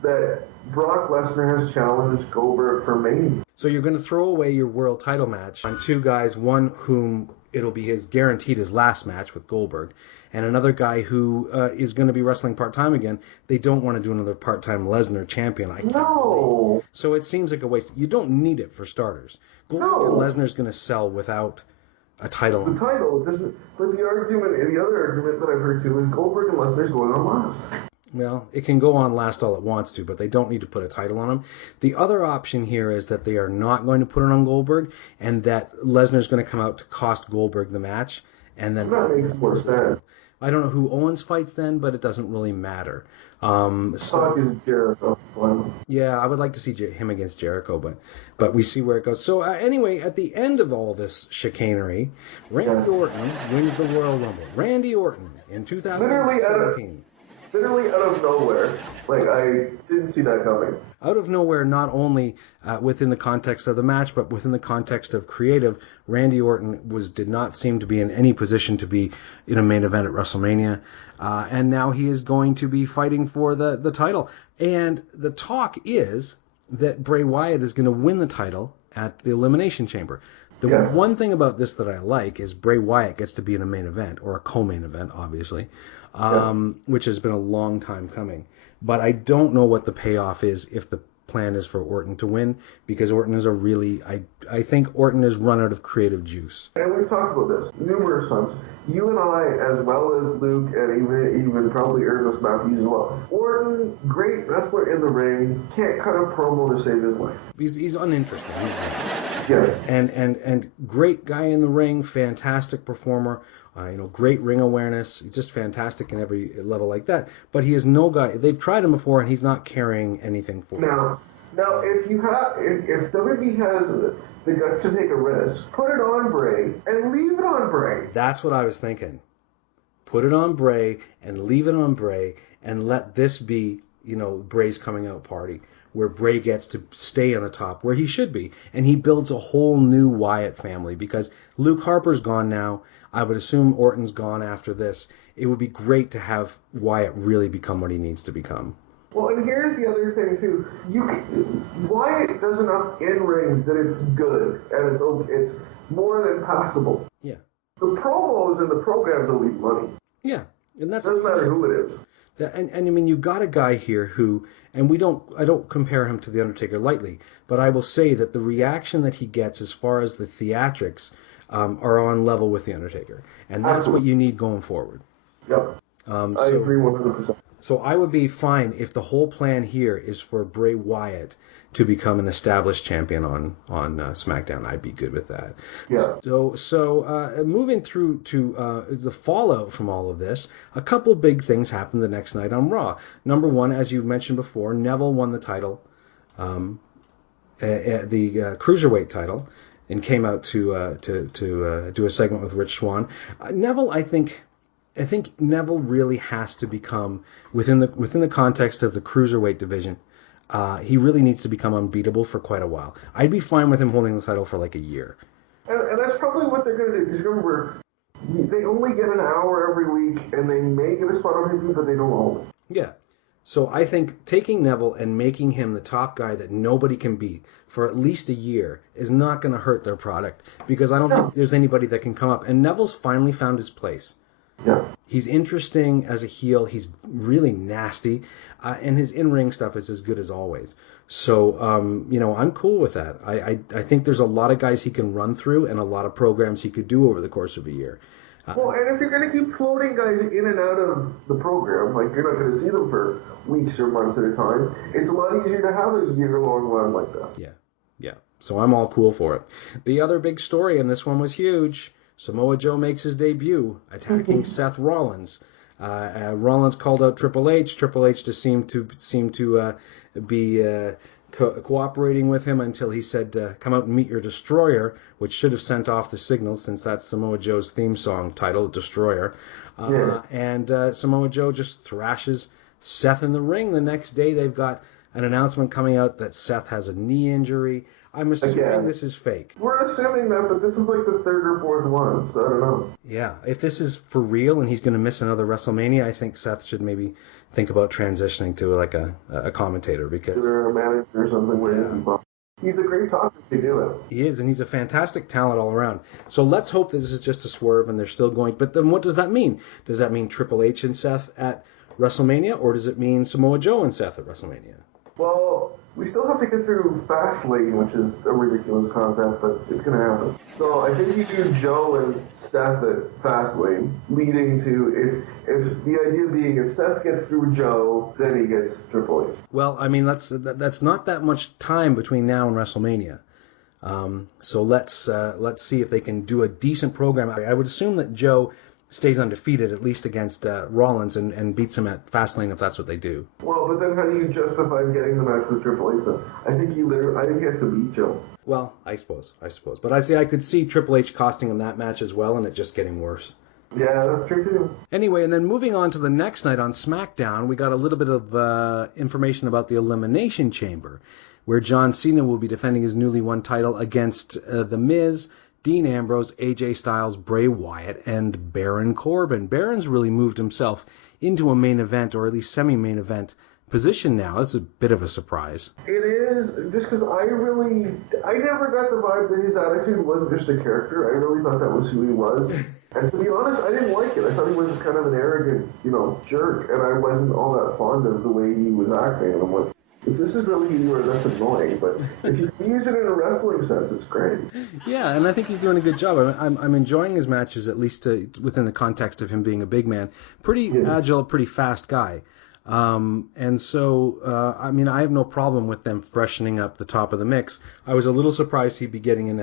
that Brock Lesnar has challenged Goldberg for Mania. So you're going to throw away your world title match on two guys, one whom it'll be guaranteed his last match with Goldberg, and another guy who is going to be wrestling part-time again. They don't want to do another part-time Lesnar champion. No. So it seems like a waste. You don't need it for starters. Goldberg and Lesnar's going to sell without a title. The title doesn't. But the other argument that I've heard too is Goldberg and Lesnar's going on last. Well, it can go on last all it wants to, but they don't need to put a title on him. The other option here is that they are not going to put it on Goldberg, and that Lesnar's going to come out to cost Goldberg the match, and then that makes more sense. I don't know who Owens fights then, but it doesn't really matter. Jericho. Yeah, I would like to see him against Jericho, but we see where it goes. So anyway, at the end of all this chicanery, Randy Orton wins the Royal Rumble. Randy Orton in 2017. Literally out of nowhere. Like, I didn't see that coming. Out of nowhere, not only within the context of the match, but within the context of creative, Randy Orton did not seem to be in any position to be in a main event at WrestleMania. And now he is going to be fighting for the title. And the talk is that Bray Wyatt is going to win the title at the Elimination Chamber. The one thing about this that I like is Bray Wyatt gets to be in a main event, or a co-main event, obviously, which has been a long time coming. But I don't know what the payoff is if the plan is for Orton to win, because Orton is I think Orton has run out of creative juice. And we've talked about this numerous times. You and I, as well as Luke, and even probably Ernest Matthews as well. Orton, great wrestler in the ring, can't cut a promo to save his life. He's uninteresting. Yes. And great guy in the ring, fantastic performer. Great ring awareness. He's just fantastic in every level like that. But he is no guy. They've tried him before, and he's not carrying anything for him. Now, Now, if WWE has the guts to take a risk, put it on Bray and leave it on Bray. That's what I was thinking. Put it on Bray and leave it on Bray and let this be, Bray's coming out party where Bray gets to stay on the top where he should be. And he builds a whole new Wyatt family because Luke Harper's gone now. I would assume Orton's gone after this. It would be great to have Wyatt really become what he needs to become. Well, and here's the other thing, too. Wyatt does enough in-ring that it's good, and it's more than passable. Yeah. The promos and the programs will leave money. Yeah. And that's doesn't matter who it is. And I mean, you got a guy here who, and I don't compare him to The Undertaker lightly, but I will say that the reaction that he gets as far as the theatrics are on level with The Undertaker. And that's what you need going forward. Yep. I agree 100%. So I would be fine if the whole plan here is for Bray Wyatt to become an established champion on SmackDown. I'd be good with that. Yeah. So moving through to the fallout from all of this, a couple big things happened the next night on Raw. Number one, as you mentioned before, Neville won the title, the Cruiserweight title, and came out to do a segment with Rich Swann. Neville, I think Neville really has to become, within the context of the Cruiserweight division, he really needs to become unbeatable for quite a while. I'd be fine with him holding the title for like a year. And that's probably what they're going to do, because remember, they only get an hour every week, and they may get a spot on TV, but they don't always. Yeah. So I think taking Neville and making him the top guy that nobody can beat for at least a year is not going to hurt their product, because I don't think there's anybody that can come up. And Neville's finally found his place. Yeah. He's interesting as a heel. He's really nasty, and his in-ring stuff is as good as always. So, I'm cool with that. I think there's a lot of guys he can run through and a lot of programs he could do over the course of a year. Well, and if you're going to keep floating guys in and out of the program, like you're not going to see them for weeks or months at a time, it's a lot easier to have a year-long run like that. Yeah. So I'm all cool for it. The other big story, and this one was huge, Samoa Joe makes his debut, attacking Seth Rollins. Rollins called out Triple H. Triple H just seemed to be cooperating with him until he said, "Come out and meet your destroyer," which should have sent off the signal, since that's Samoa Joe's theme song title, Destroyer. And Samoa Joe just thrashes Seth in the ring. The next day, they've got an announcement coming out that Seth has a knee injury. I'm assuming this is fake. We're assuming that, but this is like the third or fourth one, so I don't know. Yeah, if this is for real and he's going to miss another WrestleMania, I think Seth should maybe think about transitioning to like a commentator, because or a manager or something where he's a great talker to do it. He is, and he's a fantastic talent all around. So let's hope that this is just a swerve and they're still going. But then what does that mean? Does that mean Triple H and Seth at WrestleMania, or does it mean Samoa Joe and Seth at WrestleMania? Well, we still have to get through Fastlane, which is a ridiculous concept, but it's going to happen. So I think you do Joe and Seth at Fastlane, leading to, if the idea being if Seth gets through Joe, then he gets Triple H. Well, I mean, that's not that much time between now and WrestleMania. So let's see if they can do a decent program. I would assume that Joe stays undefeated, at least against Rollins, and beats him at Fastlane if that's what they do. Well, but then how do you justify getting the match with Triple H then? I think he has to beat Joe. Well, I suppose. But I could see Triple H costing him that match as well, and it just getting worse. Yeah, that's true too. Anyway, and then moving on to the next night on SmackDown, we got a little bit of information about the Elimination Chamber, where John Cena will be defending his newly won title against The Miz, Dean Ambrose, AJ Styles, Bray Wyatt, and Baron Corbin. Baron's really moved himself into a main event, or at least semi-main event position now. It's a bit of a surprise. It is, just because I never got the vibe that his attitude wasn't just a character. I really thought that was who he was. And to be honest, I didn't like it. I thought he was kind of an arrogant, jerk, and I wasn't all that fond of the way he was acting. And I'm like, if this is really who you are, that's annoying. But if you can use it in a wrestling sense, it's great. Yeah, and I think he's doing a good job. I'm enjoying his matches, at least within the context of him being a big man. Pretty agile, pretty fast guy. And so, I have no problem with them freshening up the top of the mix. I was a little surprised he'd be getting in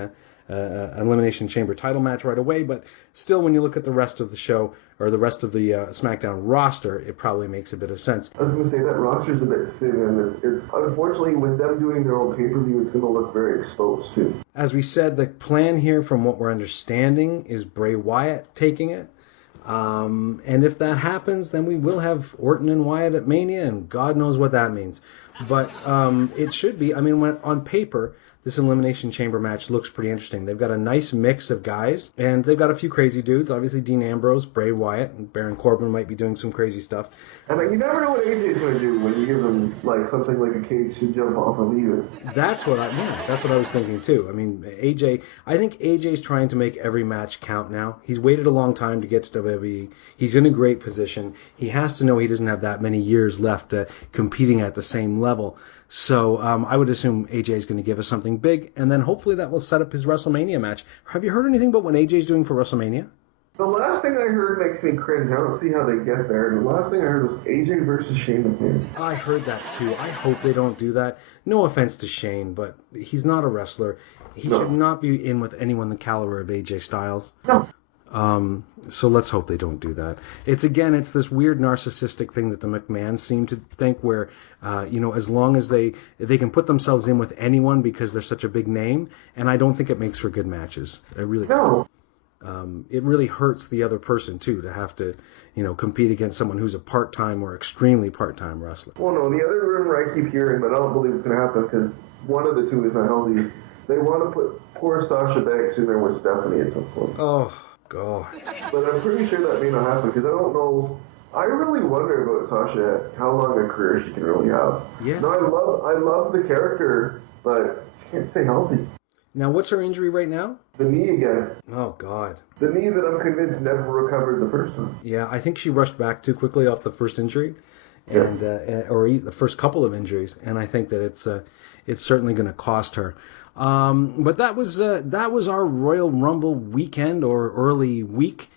Elimination Chamber title match right away, but still, when you look at the rest of the show, or the rest of the SmackDown roster, it probably makes a bit of sense. I was going to say, that roster's a bit thin, and it's unfortunately, with them doing their own pay-per-view, it's going to look very exposed, too. As we said, the plan here, from what we're understanding, is Bray Wyatt taking it. And if that happens, then we will have Orton and Wyatt at Mania, and God knows what that means. But it should be, I mean, on paper, this Elimination Chamber match looks pretty interesting. They've got a nice mix of guys, and they've got a few crazy dudes. Obviously, Dean Ambrose, Bray Wyatt, and Baron Corbin might be doing some crazy stuff. And you never know what AJ's going to do when you give him something like a cage to jump off of either. That's what I was thinking too. I mean, I think AJ's trying to make every match count now. He's waited a long time to get to WWE. He's in a great position. He has to know he doesn't have that many years left competing at the same level. So I would assume AJ is going to give us something big, and then hopefully that will set up his WrestleMania match. Have you heard anything about what AJ's doing for WrestleMania? The last thing I heard makes me cringe. I don't see how they get there. And the last thing I heard was AJ versus Shane McMahon. I heard that too. I hope they don't do that. No offense to Shane, but he's not a wrestler. He should not be in with anyone the caliber of AJ Styles. No. So let's hope they don't do that. It's this weird narcissistic thing that the McMahons seem to think, where as long as they can put themselves in with anyone because they're such a big name, and I don't think it makes for good matches. It really hurts the other person too, to have to compete against someone who's a part-time or extremely part-time wrestler. Well, no, the other rumor I keep hearing, but I don't believe it's going to happen because one of the two is not healthy. They want to put poor Sasha Banks in there with Stephanie at some point. Oh, God. But I'm pretty sure that may not happen because I don't know. I really wonder about Sasha, how long a career she can really have. Yeah. No, I love the character, but she can't stay healthy. Now, what's her injury right now? The knee again. Oh, God. The knee that I'm convinced never recovered the first time. Yeah, I think she rushed back too quickly off the first injury, and or the first couple of injuries, and I think that it's certainly going to cost her. But that was our Royal Rumble weekend, or early week,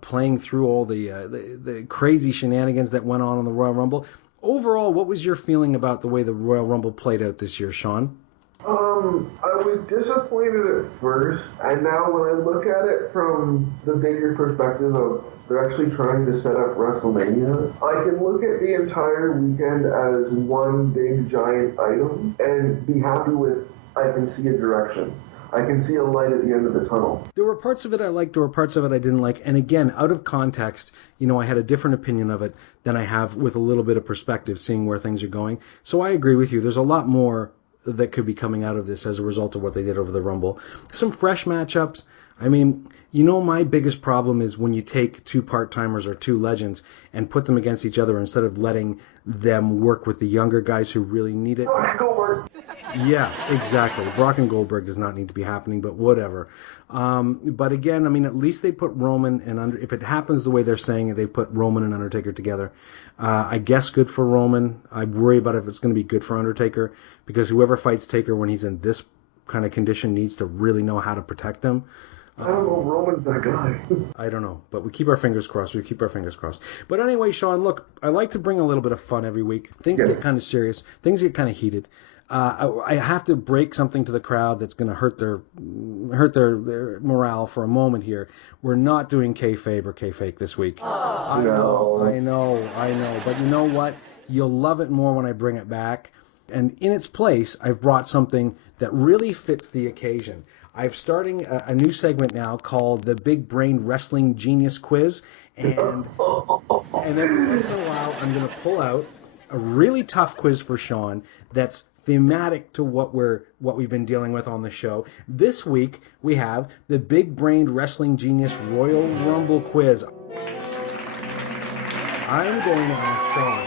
playing through all the crazy shenanigans that went on in the Royal Rumble. Overall, what was your feeling about the way the Royal Rumble played out this year, Sean? I was disappointed at first, and now when I look at it from the bigger perspective of they're actually trying to set up WrestleMania, I can look at the entire weekend as one big giant item and be happy with I can see a direction. I can see a light at the end of the tunnel. There were parts of it I liked, there were parts of it I didn't like. And again, out of context, I had a different opinion of it than I have with a little bit of perspective, seeing where things are going. So I agree with you. There's a lot more that could be coming out of this as a result of what they did over the Rumble. Some fresh matchups. I mean, my biggest problem is when you take two part-timers or two legends and put them against each other instead of letting them work with the younger guys who really need it. Yeah, exactly. Brock and Goldberg does not need to be happening, but whatever. But again, I mean, at least they put Roman and if it happens the way they're saying it, they put Roman and Undertaker together. I guess good for Roman. I worry about if it's going to be good for Undertaker, because whoever fights Taker when he's in this kind of condition needs to really know how to protect him. I don't know if Roman's that guy. I don't know, but we keep our fingers crossed. But anyway, Sean, look, I like to bring a little bit of fun every week. Things get kind of serious. Things get kind of heated. I have to break something to the crowd that's going to hurt their morale for a moment here. We're not doing kayfabe or kayfake this week. I know. But you know what? You'll love it more when I bring it back. And in its place, I've brought something that really fits the occasion. I'm starting a new segment now called the Big Brain Wrestling Genius Quiz. And every once in a while, I'm going to pull out a really tough quiz for Sean that's thematic to what we've been dealing with on the show. This week, we have the Big Brain Wrestling Genius Royal Rumble Quiz. I'm going to ask Sean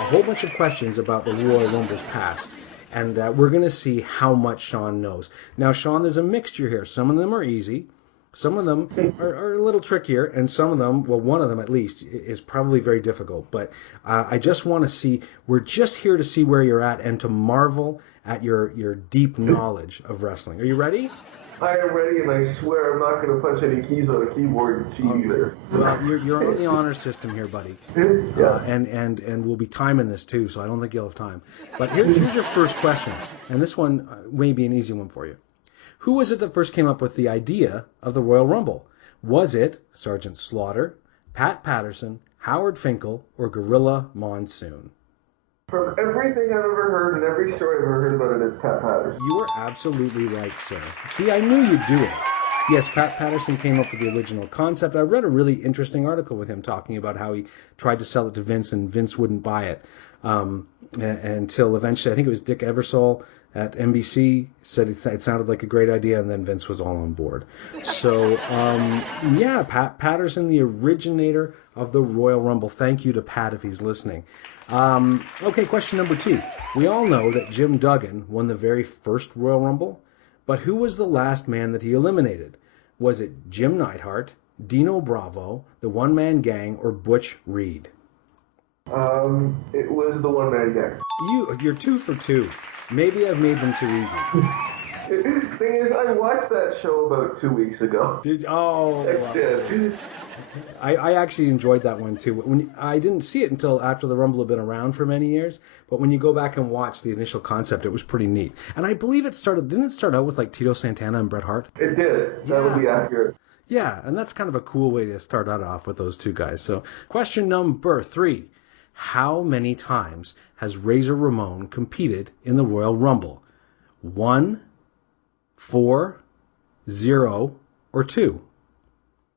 a whole bunch of questions about the Royal Rumble's past, and we're going to see how much Sean knows. Now, Sean, there's a mixture here. Some of them are easy, some of them are a little trickier, and some of them, well, one of them at least, is probably very difficult. But I just want to see, we're just here to see where you're at and to marvel at your deep knowledge of wrestling. Are you ready? I am ready, and I swear I'm not going to punch any keys on a keyboard and cheat either. Well, you're on the honor system here, buddy. Yeah. And we'll be timing this too, so I don't think you'll have time. But here's your first question, and this one may be an easy one for you. Who was it that first came up with the idea of the Royal Rumble? Was it Sergeant Slaughter, Pat Patterson, Howard Finkel, or Gorilla Monsoon? From everything I've ever heard and every story I've ever heard about it, it's Pat Patterson. You are absolutely right, sir. See, I knew you'd do it. Yes, Pat Patterson came up with the original concept. I read a really interesting article with him talking about how he tried to sell it to Vince and Vince wouldn't buy it until eventually, I think it was Dick Ebersol at NBC said it sounded like a great idea, and then Vince was all on board. So, yeah, Pat Patterson, the originator of the Royal Rumble. Thank you to Pat if he's listening. Okay, question number 2. We all know that Jim Duggan won the very first Royal Rumble, but who was the last man that he eliminated? Was it Jim Neidhart, Dino Bravo, the One Man Gang, or Butch Reed? It was the One Man Gang. You're 2 for 2. Maybe I've made them too easy. Thing is, I watched that show about 2 weeks ago. I did. I actually enjoyed that one too. I didn't see it until after the Rumble had been around for many years, but when you go back and watch the initial concept, it was pretty neat. And I believe didn't it start out with like Tito Santana and Bret Hart? It did. That would be accurate. Yeah, and that's kind of a cool way to start out off with those two guys. So question number 3. How many times has Razor Ramon competed in the Royal Rumble? 1, 4, 0, or 2?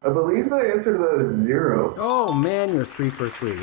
I believe the answer to that is 0. Oh man, you're 3 for 3.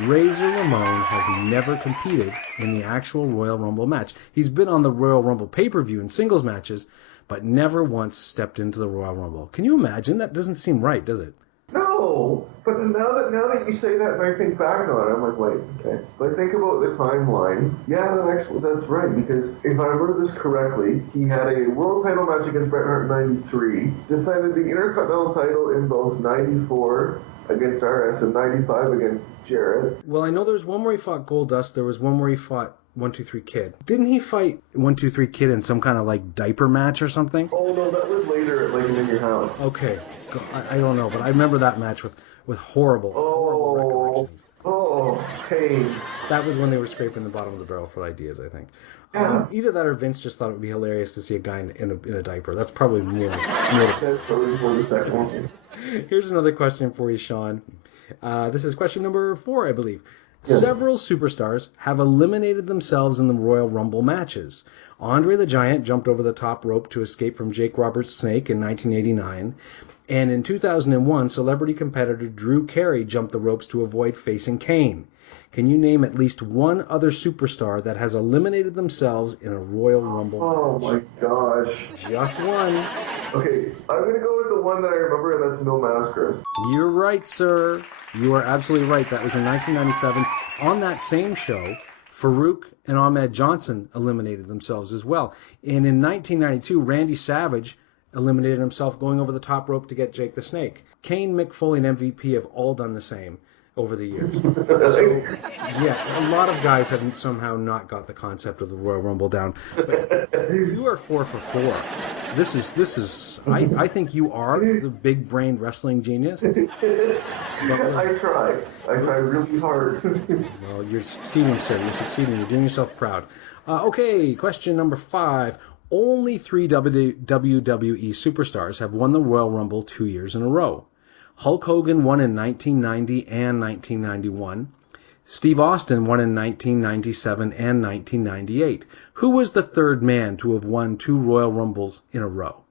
Razor Ramon has never competed in the actual Royal Rumble match. He's been on the Royal Rumble pay-per-view in singles matches, but never once stepped into the Royal Rumble. Can you imagine? That doesn't seem right, does it? No, but now that you say that and I think back on it, I'm like, wait, okay. But I think about the timeline. Yeah, that's right, because if I remember this correctly, he had a world title match against Bret Hart in 93, defended the Intercontinental title in both 94 against RS and 95 against Jarrett. Well, I know there was one where he fought Goldust. There was one where he fought 1-2-3 Kid. Didn't he fight 1-2-3 Kid in some kind of like diaper match or something? Oh no, that was later at In Your House. Okay. I don't know, but I remember that match with horrible recollections. Oh, pain. That was when they were scraping the bottom of the barrel for ideas, I think. Yeah. Either that or Vince just thought it would be hilarious to see a guy in a diaper. That's probably more. That's probably for the second one. Here's another question for you, Sean. This is question number 4, I believe. Yeah. Several superstars have eliminated themselves in the Royal Rumble matches. Andre the Giant jumped over the top rope to escape from Jake Roberts' snake in 1989. And in 2001, celebrity competitor Drew Carey jumped the ropes to avoid facing Kane. Can you name at least one other superstar that has eliminated themselves in a Royal Rumble match? My gosh. Just one. Okay, I'm going to go with the one that I remember, and that's Mil Mascaras. You're right, sir. You are absolutely right. That was in 1997. On that same show, Farouk and Ahmed Johnson eliminated themselves as well. And in 1992, Randy Savage eliminated himself going over the top rope to get Jake the Snake. Kane, Mick Foley, and MVP have all done the same over the years. So, yeah, a lot of guys have somehow not got the concept of the Royal Rumble down. But you are 4 for 4. This is. I think you are the big-brained wrestling genius. I try really hard. Well, you're succeeding, sir. You're succeeding. You're doing yourself proud. Okay, question number 5. Only 3 WWE superstars have won the Royal Rumble 2 years in a row. Hulk Hogan won in 1990 and 1991. Steve Austin won in 1997 and 1998. Who was the third man to have won 2 Royal Rumbles in a row?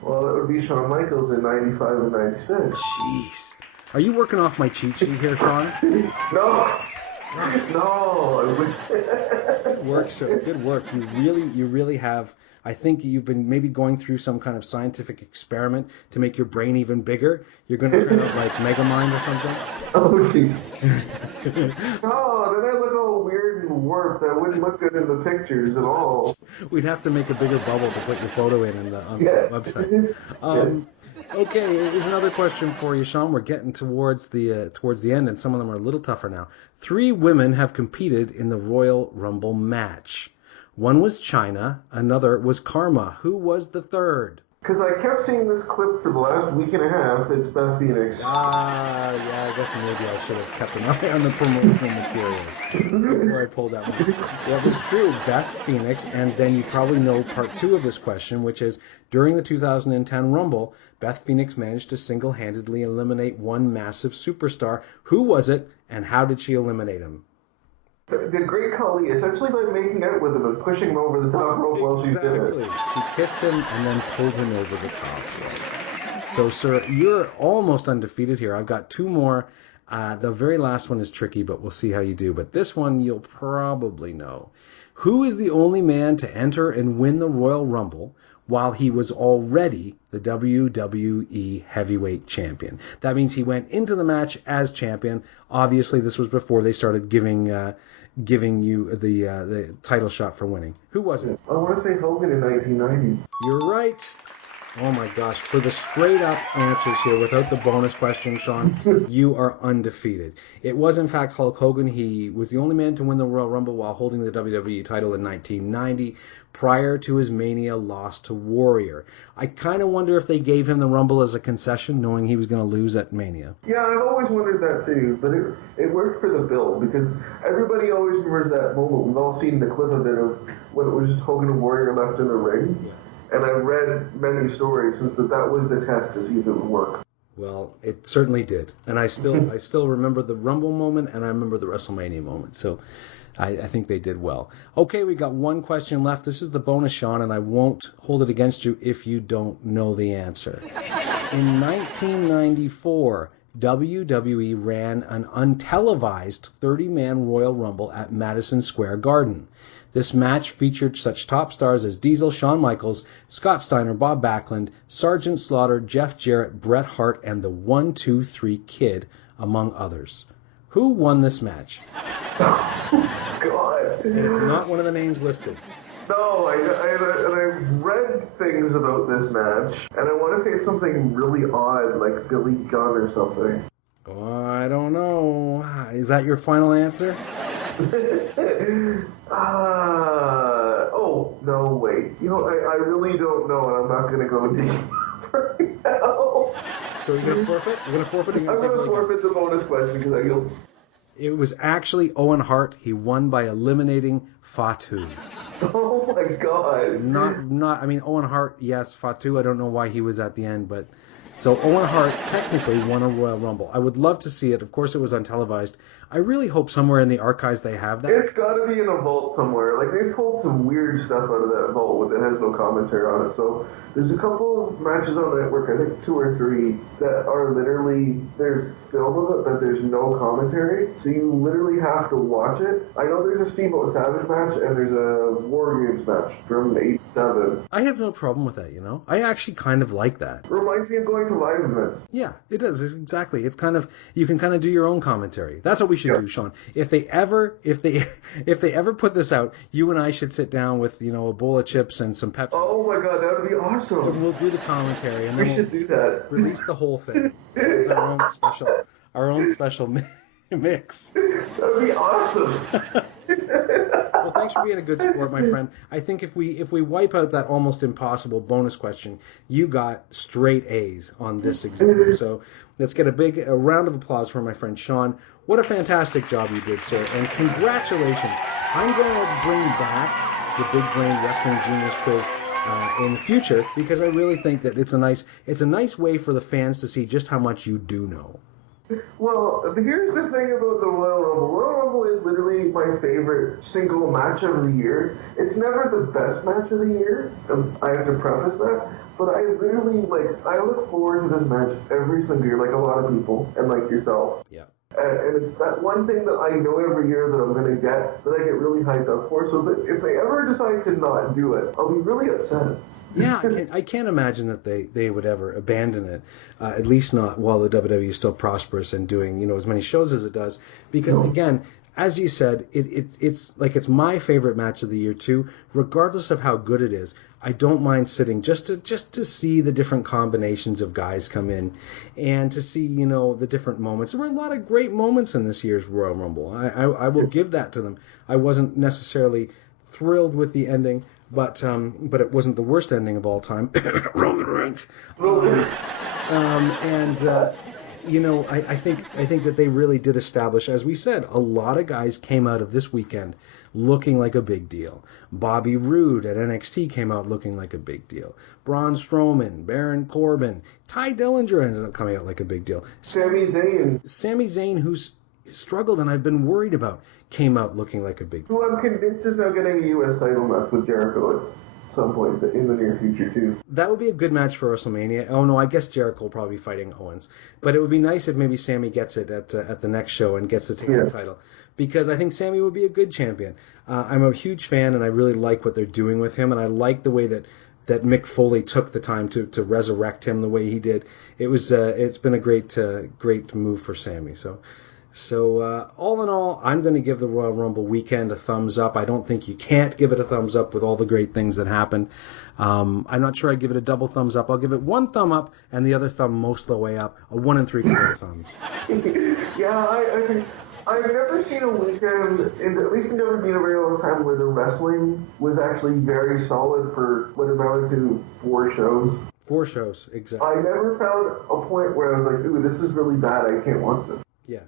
Well, that would be Shawn Michaels in 95 and 96. Jeez. Are you working off my cheat sheet here, Sean? No. Good work, sir. Good work. You really have. I think you've been maybe going through some kind of scientific experiment to make your brain even bigger. You're going to turn out like Megamind or something. Oh, jeez. Oh, then I look all weird and warped. I wouldn't look good in the pictures at all. We'd have to make a bigger bubble to put your photo in on the website. Okay, here's another question for you, Sean. We're getting towards the end, and some of them are a little tougher now. 3 women have competed in the Royal Rumble match. One was Chyna, another was Karma. Who was the third? Because I kept seeing this clip for the last week and a half. It's Beth Phoenix. Yeah, I guess maybe I should have kept an eye on the promotional materials before I pulled that one. Well, it was true, Beth Phoenix, and then you probably know part 2 of this question, which is, during the 2010 Rumble, Beth Phoenix managed to single-handedly eliminate one massive superstar. Who was it, and how did she eliminate him? The Great Khali, essentially by making out with him and pushing him over the top rope while she did it. Exactly. She kissed him and then pulled him over the top rope. So, sir, you're almost undefeated here. I've got 2 more. The very last one is tricky, but we'll see how you do. But this one you'll probably know. Who is the only man to enter and win the Royal Rumble while he was already the WWE Heavyweight Champion? That means he went into the match as champion. Obviously, this was before they started giving you the title shot for winning. Who was it? I want to say Hogan in 1990. You're right. Oh my gosh. For the straight up answers here, without the bonus question, Sean, you are undefeated. It was, in fact, Hulk Hogan. He was the only man to win the Royal Rumble while holding the WWE title in 1990, prior to his Mania loss to Warrior. I kind of wonder if they gave him the Rumble as a concession, knowing he was going to lose at Mania. Yeah, I've always wondered that too, but it worked for the bill, because everybody always remembers that moment. We've all seen the clip of it of when it was just Hogan and Warrior left in the ring. Yeah. And I've read many stories since that was the test to see if it would work. Well, it certainly did. And I still remember the Rumble moment, and I remember the WrestleMania moment. So I think they did well. Okay, we got one question left. This is the bonus, Sean, and I won't hold it against you if you don't know the answer. In 1994, WWE ran an untelevised 30-man Royal Rumble at Madison Square Garden. This match featured such top stars as Diesel, Shawn Michaels, Scott Steiner, Bob Backlund, Sergeant Slaughter, Jeff Jarrett, Bret Hart, and the 1-2-3 Kid, among others. Who won this match? Oh, God. It's not one of the names listed. No, I've read things about this match, and I want to say something really odd, like Billy Gunn or something. Oh, I don't know. Is that your final answer? Oh, no, wait. You know, I really don't know, and I'm not going to go deep right now. So you're going to forfeit? You're going to forfeit? I'm going to forfeit the bonus question because I feel... It was actually Owen Hart. He won by eliminating Fatu. Oh, my God. I mean, Owen Hart, yes. Fatu, I don't know why he was at the end, but... So Owen Hart technically won a Royal Rumble. I would love to see it. Of course, it was untelevised. I really hope somewhere in the archives they have that. It's got to be in a vault somewhere. Like, they pulled some weird stuff out of that vault that has no commentary on it. So there's a couple of matches on the network, I think 2 or 3, that are literally, there's film of it, but there's no commentary. So you literally have to watch it. I know there's a Steamboat Savage match, and there's a War Games match from 87. I have no problem with that, you know? I actually kind of like that. It reminds me of going to live events. Yeah, it does. Exactly. It's kind of, you can kind of do your own commentary. That's what we should do, Sean. If they ever put this out, you and I should sit down with, you know, a bowl of chips and some Pepsi. Oh my God, that would be awesome. And we'll do the commentary, and then we should do that. Release the whole thing as our own special mix. That would be awesome. Well, thanks for being a good sport, my friend. I think if we wipe out that almost impossible bonus question, you got straight A's on this exam. So let's get a round of applause for my friend Sean. What a fantastic job you did, sir, and congratulations. I'm going to bring back the Big Brain Wrestling Genius Quiz in the future, because I really think that it's a nice way for the fans to see just how much you do know. Well, here's the thing about the Royal Rumble. Royal Rumble is literally my favorite single match of the year. It's never the best match of the year. I have to preface that. But I literally, I look forward to this match every single year, like a lot of people, and like yourself. Yeah. And it's that one thing that I know every year that I'm going to get, that I get really hyped up for, so that if they ever decide to not do it, I'll be really upset. Yeah, I can't imagine that they would ever abandon it, at least not while the WWE is still prosperous and doing, you know, as many shows as it does. Because, again, as you said, it's my favorite match of the year, too, regardless of how good it is. I don't mind sitting just to see the different combinations of guys come in and to see, you know, the different moments. There were a lot of great moments in this year's Royal Rumble. I will give that to them. I wasn't necessarily thrilled with the ending, but it wasn't the worst ending of all time. Roman Reigns. I think that they really did establish, as we said, a lot of guys came out of this weekend looking like a big deal. Bobby Roode at NXT came out looking like a big deal. Braun Strowman, Baron Corbin, Ty Dillinger ended up coming out like a big deal. Sami Zayn, who's struggled and I've been worried about, came out looking like a big deal. Who I'm convinced is now getting a U.S. title match with Jericho at some point in the near future, too. That would be a good match for WrestleMania. Oh, no, I guess Jericho will probably be fighting Owens. But it would be nice if maybe Sammy gets it at the next show and gets to take the title. Because I think Sammy would be a good champion. I'm a huge fan, and I really like what they're doing with him, and I like the way that Mick Foley took the time to resurrect him the way he did. It's been a great move for Sammy. So all in all, I'm going to give the Royal Rumble weekend a thumbs up. I don't think you can't give it a thumbs up with all the great things that happened. I'm not sure I'd give it a double thumbs up. I'll give it one thumb up and the other thumb most of the way up, a 1 3/4 thumbs. Yeah, I think I've never seen a weekend, at least in never been a very long time, where the wrestling was actually very solid for what amounted to 4 shows. 4 shows, exactly. I never found a point where I was like, ooh, this is really bad, I can't watch this. Yeah.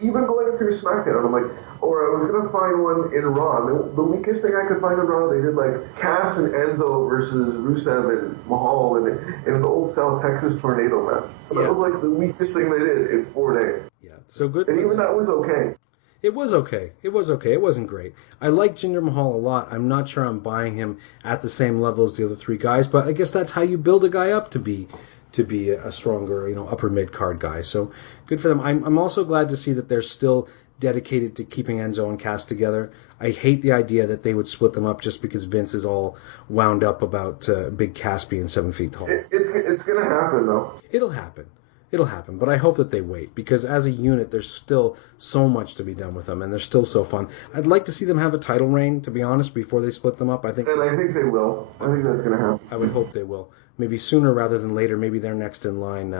Even going through SmackDown, I'm like, or I was going to find one in Raw. The weakest thing I could find in Raw, they did like Cass and Enzo versus Rusev and Mahal in an old-style Texas Tornado match. And that was like the weakest thing they did in 4 days. Yeah, so good. And even that was okay. It was okay. It wasn't great. I like Jinder Mahal a lot. I'm not sure I'm buying him at the same level as the other 3 guys, but I guess that's how you build a guy up to be a stronger, upper mid-card guy. So good for them. I'm also glad to see that they're still dedicated to keeping Enzo and Cass together. I hate the idea that they would split them up just because Vince is all wound up about Big Cass being 7 feet tall. It's going to happen, though. It'll happen, but I hope that they wait, because as a unit, there's still so much to be done with them, and they're still so fun. I'd like to see them have a title reign, to be honest, before they split them up. I think they will. I think that's going to happen. I would hope they will. Maybe sooner rather than later. Maybe they're next in line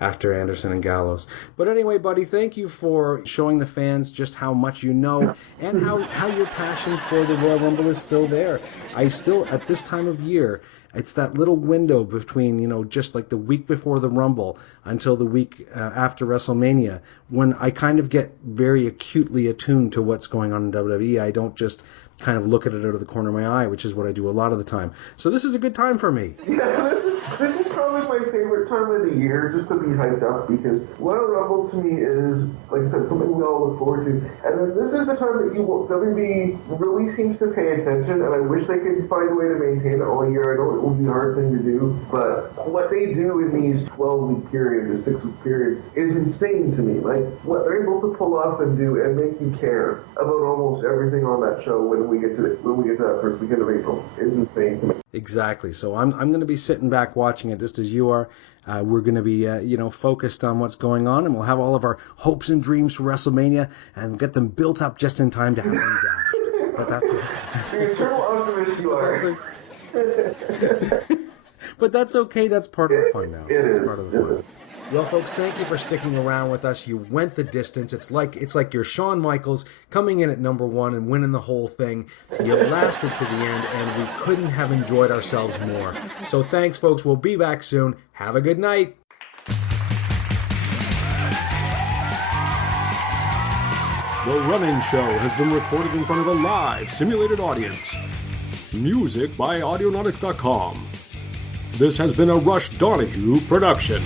after Anderson and Gallows. But anyway, buddy, thank you for showing the fans just how much you know and how your passion for the Royal Rumble is still there. I still, at this time of year, it's that little window between, just like the week before the Rumble until the week after WrestleMania, when I kind of get very acutely attuned to what's going on in WWE. I don't just kind of look at it out of the corner of my eye, which is what I do a lot of the time. So this is a good time for me. Yeah, this is probably my favorite time of the year, just to be hyped up, because Royal Rumble to me is, like I said, something we all look forward to. And then this is the time that WB really seems to pay attention, and I wish they could find a way to maintain it all year. I know it will be a hard thing to do, but what they do in these 12-week periods, or 6-week periods, is insane to me. Like, what they're able to pull off and do and make you care about almost everything on that show when we get to that first weekend of April is insane to me. Exactly. So I'm going to be sitting back watching it just as you are. We're going to be focused on what's going on, and we'll have all of our hopes and dreams for WrestleMania and get them built up just in time to have them dashed. But that's it. The eternal optimist you are. But that's okay. That's part of the fun now. It is. Part of the fun. Well, folks, thank you for sticking around with us. You went the distance. It's like you're Shawn Michaels coming in at number 1 and winning the whole thing. You lasted to the end, and we couldn't have enjoyed ourselves more. So thanks, folks. We'll be back soon. Have a good night. The Run-In Show has been recorded in front of a live, simulated audience. Music by Audionautics.com. This has been a Rush Donahue production.